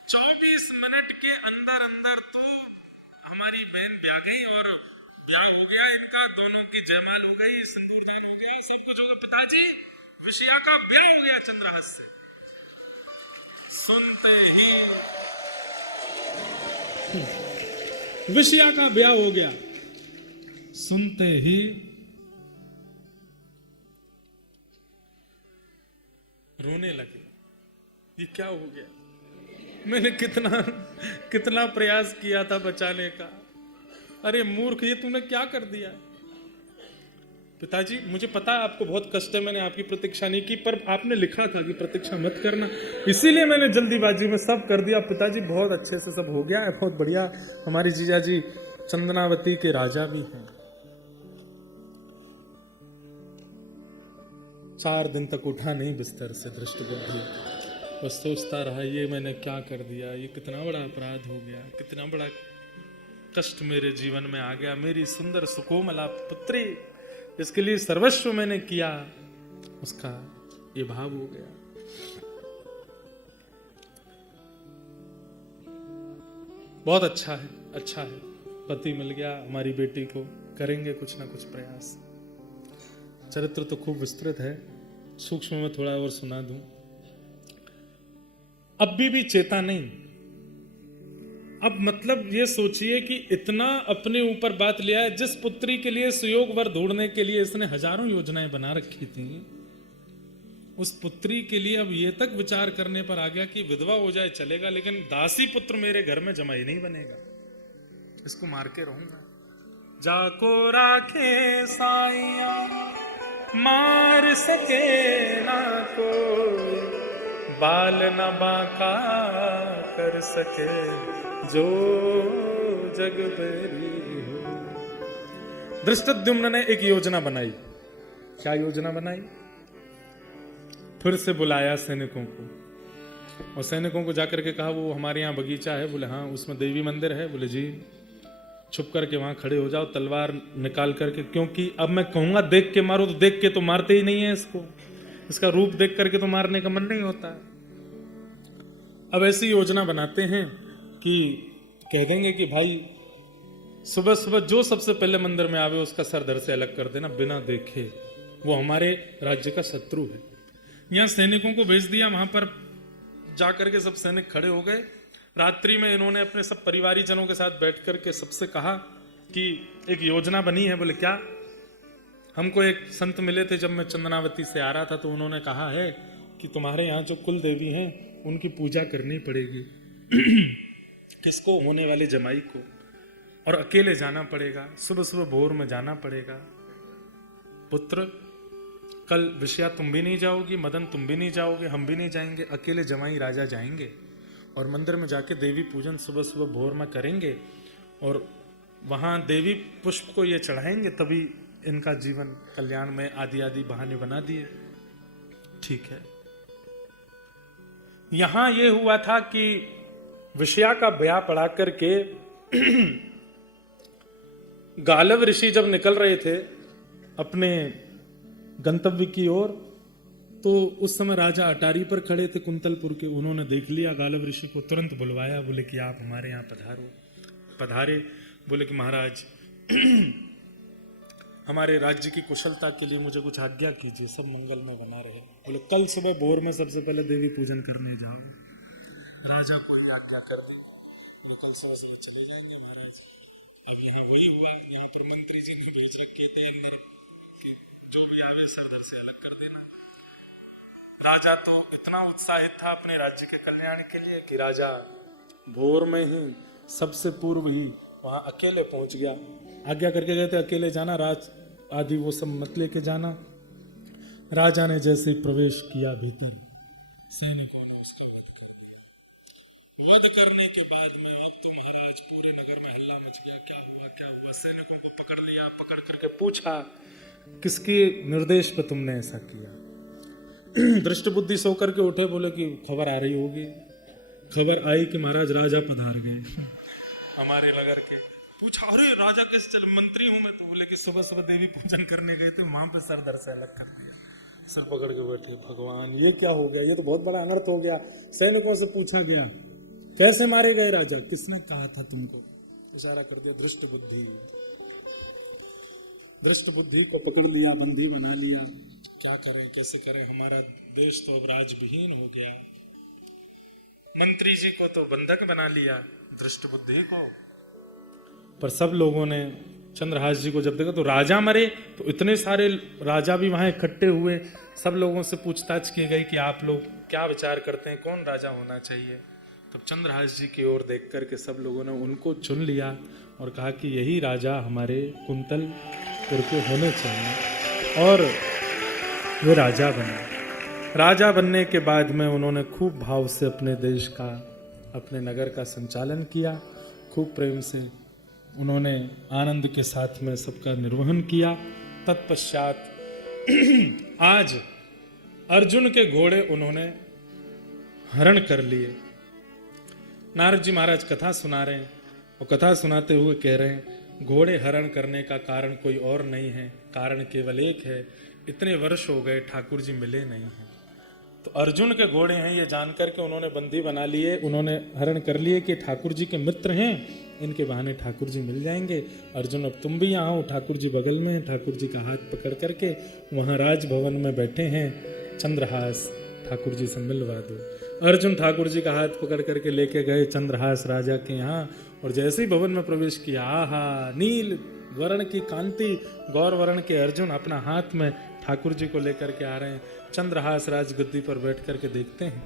24 मिनट के अंदर अंदर तो हमारी बहन ब्याह गई और ब्याह हो गया इनका, दोनों की जयमाल हो गई, सिंदूरदान हो गया, सब कुछ हो गया। पिताजी विषया का ब्याह हो गया चंद्रहास से। सुनते ही विषया का ब्याह हो गया, सुनते ही रोने लगे। ये क्या हो गया? मैंने कितना प्रयास किया था बचाने का। अरे मूर्ख, ये तूने क्या कर दिया? पिताजी मुझे पता है आपको बहुत कष्ट है, मैंने आपकी प्रतीक्षा नहीं की, पर आपने लिखा था कि प्रतीक्षा मत करना, इसीलिए मैंने जल्दीबाजी में सब कर दिया। पिताजी बहुत अच्छे से सब हो गया है, बहुत बढ़िया। हमारी जीजा जी चंदनावती के राजा भी हैं। 4 दिन तक उठा नहीं बिस्तर से दृष्टबुद्धि, बस सोचता रहा ये मैंने क्या कर दिया, ये कितना बड़ा अपराध हो गया, कितना बड़ा कष्ट मेरे जीवन में आ गया। मेरी सुंदर सुकोमला पुत्री, इसके लिए सर्वस्व मैंने किया, उसका ये भाव हो गया। बहुत अच्छा है, अच्छा है, पति मिल गया हमारी बेटी को, करेंगे कुछ ना कुछ प्रयास। चरित्र तो खूब विस्तृत है, सूक्ष्म में थोड़ा और सुना दूं। अब भी चेता नहीं। अब मतलब ये सोचिए कि इतना अपने ऊपर बात लिया है। जिस पुत्री के लिए सुयोग वर ढूंढने के लिए इसने हजारों योजनाएं बना रखी थी, उस पुत्री के लिए अब ये तक विचार करने पर आ गया कि विधवा हो जाए चलेगा, लेकिन दासी पुत्र मेरे घर में जमाई नहीं बनेगा, इसको मार के रहूंगा। जाको राखे साइया मार सके ना कोई, बाल न बांका कर सके जो जग बेरी हो। धृष्टद्युम्न ने एक योजना बनाई। क्या योजना बनाई? फिर से बुलाया सैनिकों को और सैनिकों को जाकर के कहा वो हमारे यहाँ बगीचा है। बोले हाँ, उसमें देवी मंदिर है। बोले जी, छुप करके वहां खड़े हो जाओ, तलवार निकाल करके, क्योंकि अब मैं कहूंगा देख के मारो, तो देख के तो मारते ही नहीं है इसको, इसका रूप देख करके तो मारने का मन नहीं होता। अब ऐसी योजना बनाते हैं कि कह देंगे कि भाई सुबह सुबह जो सबसे पहले मंदिर में आवे उसका सर धड़ से अलग कर देना बिना देखे, वो हमारे राज्य का शत्रु है। यहाँ सैनिकों को भेज दिया, वहां पर जाकर के सब सैनिक खड़े हो गए। रात्रि में इन्होंने अपने सब परिवारी जनों के साथ बैठ करके सबसे कहा कि एक योजना बनी है। बोले क्या? हमको एक संत मिले थे जब मैं चंदनावती से आ रहा था, तो उन्होंने कहा है कि तुम्हारे यहाँ जो कुल देवी हैं उनकी पूजा करनी पड़ेगी। किसको? होने वाले जमाई को। और अकेले जाना पड़ेगा, सुबह सुबह भोर में जाना पड़ेगा। पुत्र, कल विषया तुम भी नहीं जाओगी, मदन तुम भी नहीं जाओगे, हम भी नहीं जाएंगे, अकेले जमाई राजा जाएंगे और मंदिर में जाके देवी पूजन सुबह सुबह भोर में करेंगे और वहां देवी पुष्प को ये चढ़ाएंगे, तभी इनका जीवन कल्याण में आदि आदि बहाने बना दिए। ठीक है। यहां ये हुआ था कि विषया का ब्याह पढ़ा करके गालव ऋषि जब निकल रहे थे अपने गंतव्य की ओर, तो उस समय राजा अटारी पर खड़े थे कुंतलपुर के। उन्होंने देख लिया गालव ऋषि को, तुरंत बुलवाया। बोले कि आप हमारे यहाँ पधारो। पधारे। बोले कि महाराज हमारे राज्य की कुशलता के लिए मुझे कुछ आज्ञा कीजिए, सब मंगल में बना रहे। बोले कल सुबह भोर में सबसे पहले देवी पूजन करने जाओ। राजा को आज्ञा कर दी। बोले कल सुबह सुबह चले जाएंगे महाराज। अब यहाँ वही हुआ, यहाँ पर मंत्री जी ने भेज रखे थे इंद्र कि जो भी आवे सरदार से अलग कर देना। राजा तो इतना उत्साहित था अपने राज्य के कल्याण के लिए कि राजा भोर में ही सबसे पूर्व ही वहां अकेले पहुंच गया। आज्ञा करके गए थे अकेले जाना, राज आदि वो सब मत लेके जाना। राजा ने जैसे ही प्रवेश किया भीतर, सैनिकों ने उसका वध करने के बाद में अब तो महाराज पूरे नगर में हल्ला मच गया। क्या हुआ क्या हुआ? सैनिकों को पकड़ लिया, पकड़ करके पूछा किसके निर्देश पे तुमने ऐसा किया? दृष्ट बुद्धि सो करके उठे, बोले कि खबर आ रही होगी। खबर आई कि महाराज राजा पधार गए हमारे नगर के। पूछा अरे राजा कैसे चले? मंत्री हूं मैं। तो बोले कि सुबह सुबह देवी पूजन करने गए थे, वहां पे सर दर से अलग कर दिया। सर पकड़ के बैठे, भगवान ये क्या हो गया? ये तो बहुत बड़ा अनर्थ हो गया। सैनिकों से पूछा गया कैसे मारे गए राजा? किसने कहा था तुमको? इशारा कर दिया दृष्ट बुद्धि। दृष्ट बुद्धि को पकड़ लिया, बंदी बना लिया। क्या करें कैसे करें? हमारा देश तो अब राजविहीन हो गया। मंत्री जी को तो बंधक बना लिया, दृष्ट बुद्धि को। पर सब लोगों ने चंद्रहास जी को जब देखा तो राजा मरे, तो इतने सारे राजा भी वहां इकट्ठे हुए। सब लोगों से पूछताछ की गई कि आप लोग क्या विचार करते हैं, कौन राजा होना चाहिए? तब चंद्रहास जी की ओर देख करके सब लोगों ने उनको चुन लिया और कहा कि यही राजा हमारे कुंतलपुर के होने चाहिए। और वे राजा बने। राजा बनने के बाद में उन्होंने खूब भाव से अपने देश का, अपने नगर का संचालन किया। खूब प्रेम से उन्होंने आनंद के साथ में सबका निर्वहन किया। तत्पश्चात आज अर्जुन के घोड़े उन्होंने हरण कर लिए। नारद जी महाराज कथा सुना रहे हैं और कथा सुनाते हुए कह रहे हैं घोड़े हरण करने का कारण कोई और नहीं है, कारण केवल एक है। इतने वर्ष हो गए ठाकुर जी मिले नहीं हैं। तो अर्जुन के घोड़े हैं ये जानकर के उन्होंने बंदी बना लिए, उन्होंने हरण कर लिए कि ठाकुर जी के मित्र हैं, इनके बहाने ठाकुर जी मिल जाएंगे। अर्जुन अब तुम भी यहाँ हो, ठाकुर जी बगल में हैं। ठाकुर जी का हाथ पकड़ करके वहाँ राजभवन में बैठे हैं। चंद्रहास ठाकुर जी से मिलवा दो। अर्जुन ठाकुर जी का हाथ पकड़ करके लेके गए चंद्रहास राजा के यहाँ, और जैसे ही भवन में प्रवेश किया, आहा नील वर्ण की कांति, गौर वर्ण के अर्जुन अपना हाथ में ठाकुर जी को लेकर के आ रहे हैं। चंद्रहास राजगद्दी पर बैठ करके देखते हैं,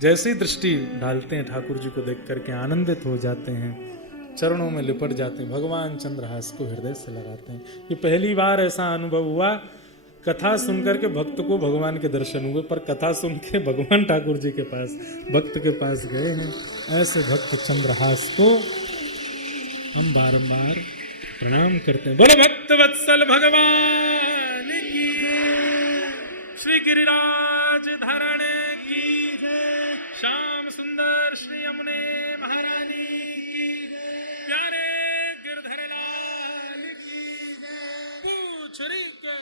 जैसे ही दृष्टि डालते हैं ठाकुर जी को देख करके आनंदित हो जाते हैं, चरणों में लिपट जाते हैं, भगवान चंद्रहास को हृदय से लगाते हैं। ये पहली बार ऐसा अनुभव हुआ, कथा सुनकर के भक्त को भगवान के दर्शन हुए, पर कथा सुन के भगवान ठाकुर जी के पास, भक्त के पास गए हैं। ऐसे भक्त चंद्रहास को हम बारंबार प्रणाम करते हैं। बोलो भक्त वत्सल भगवान की, श्री गिरिराज धारण की जय, श्याम सुंदर श्री यमुने महारानी की, प्यारे गिरधर लाल की, पूछ री के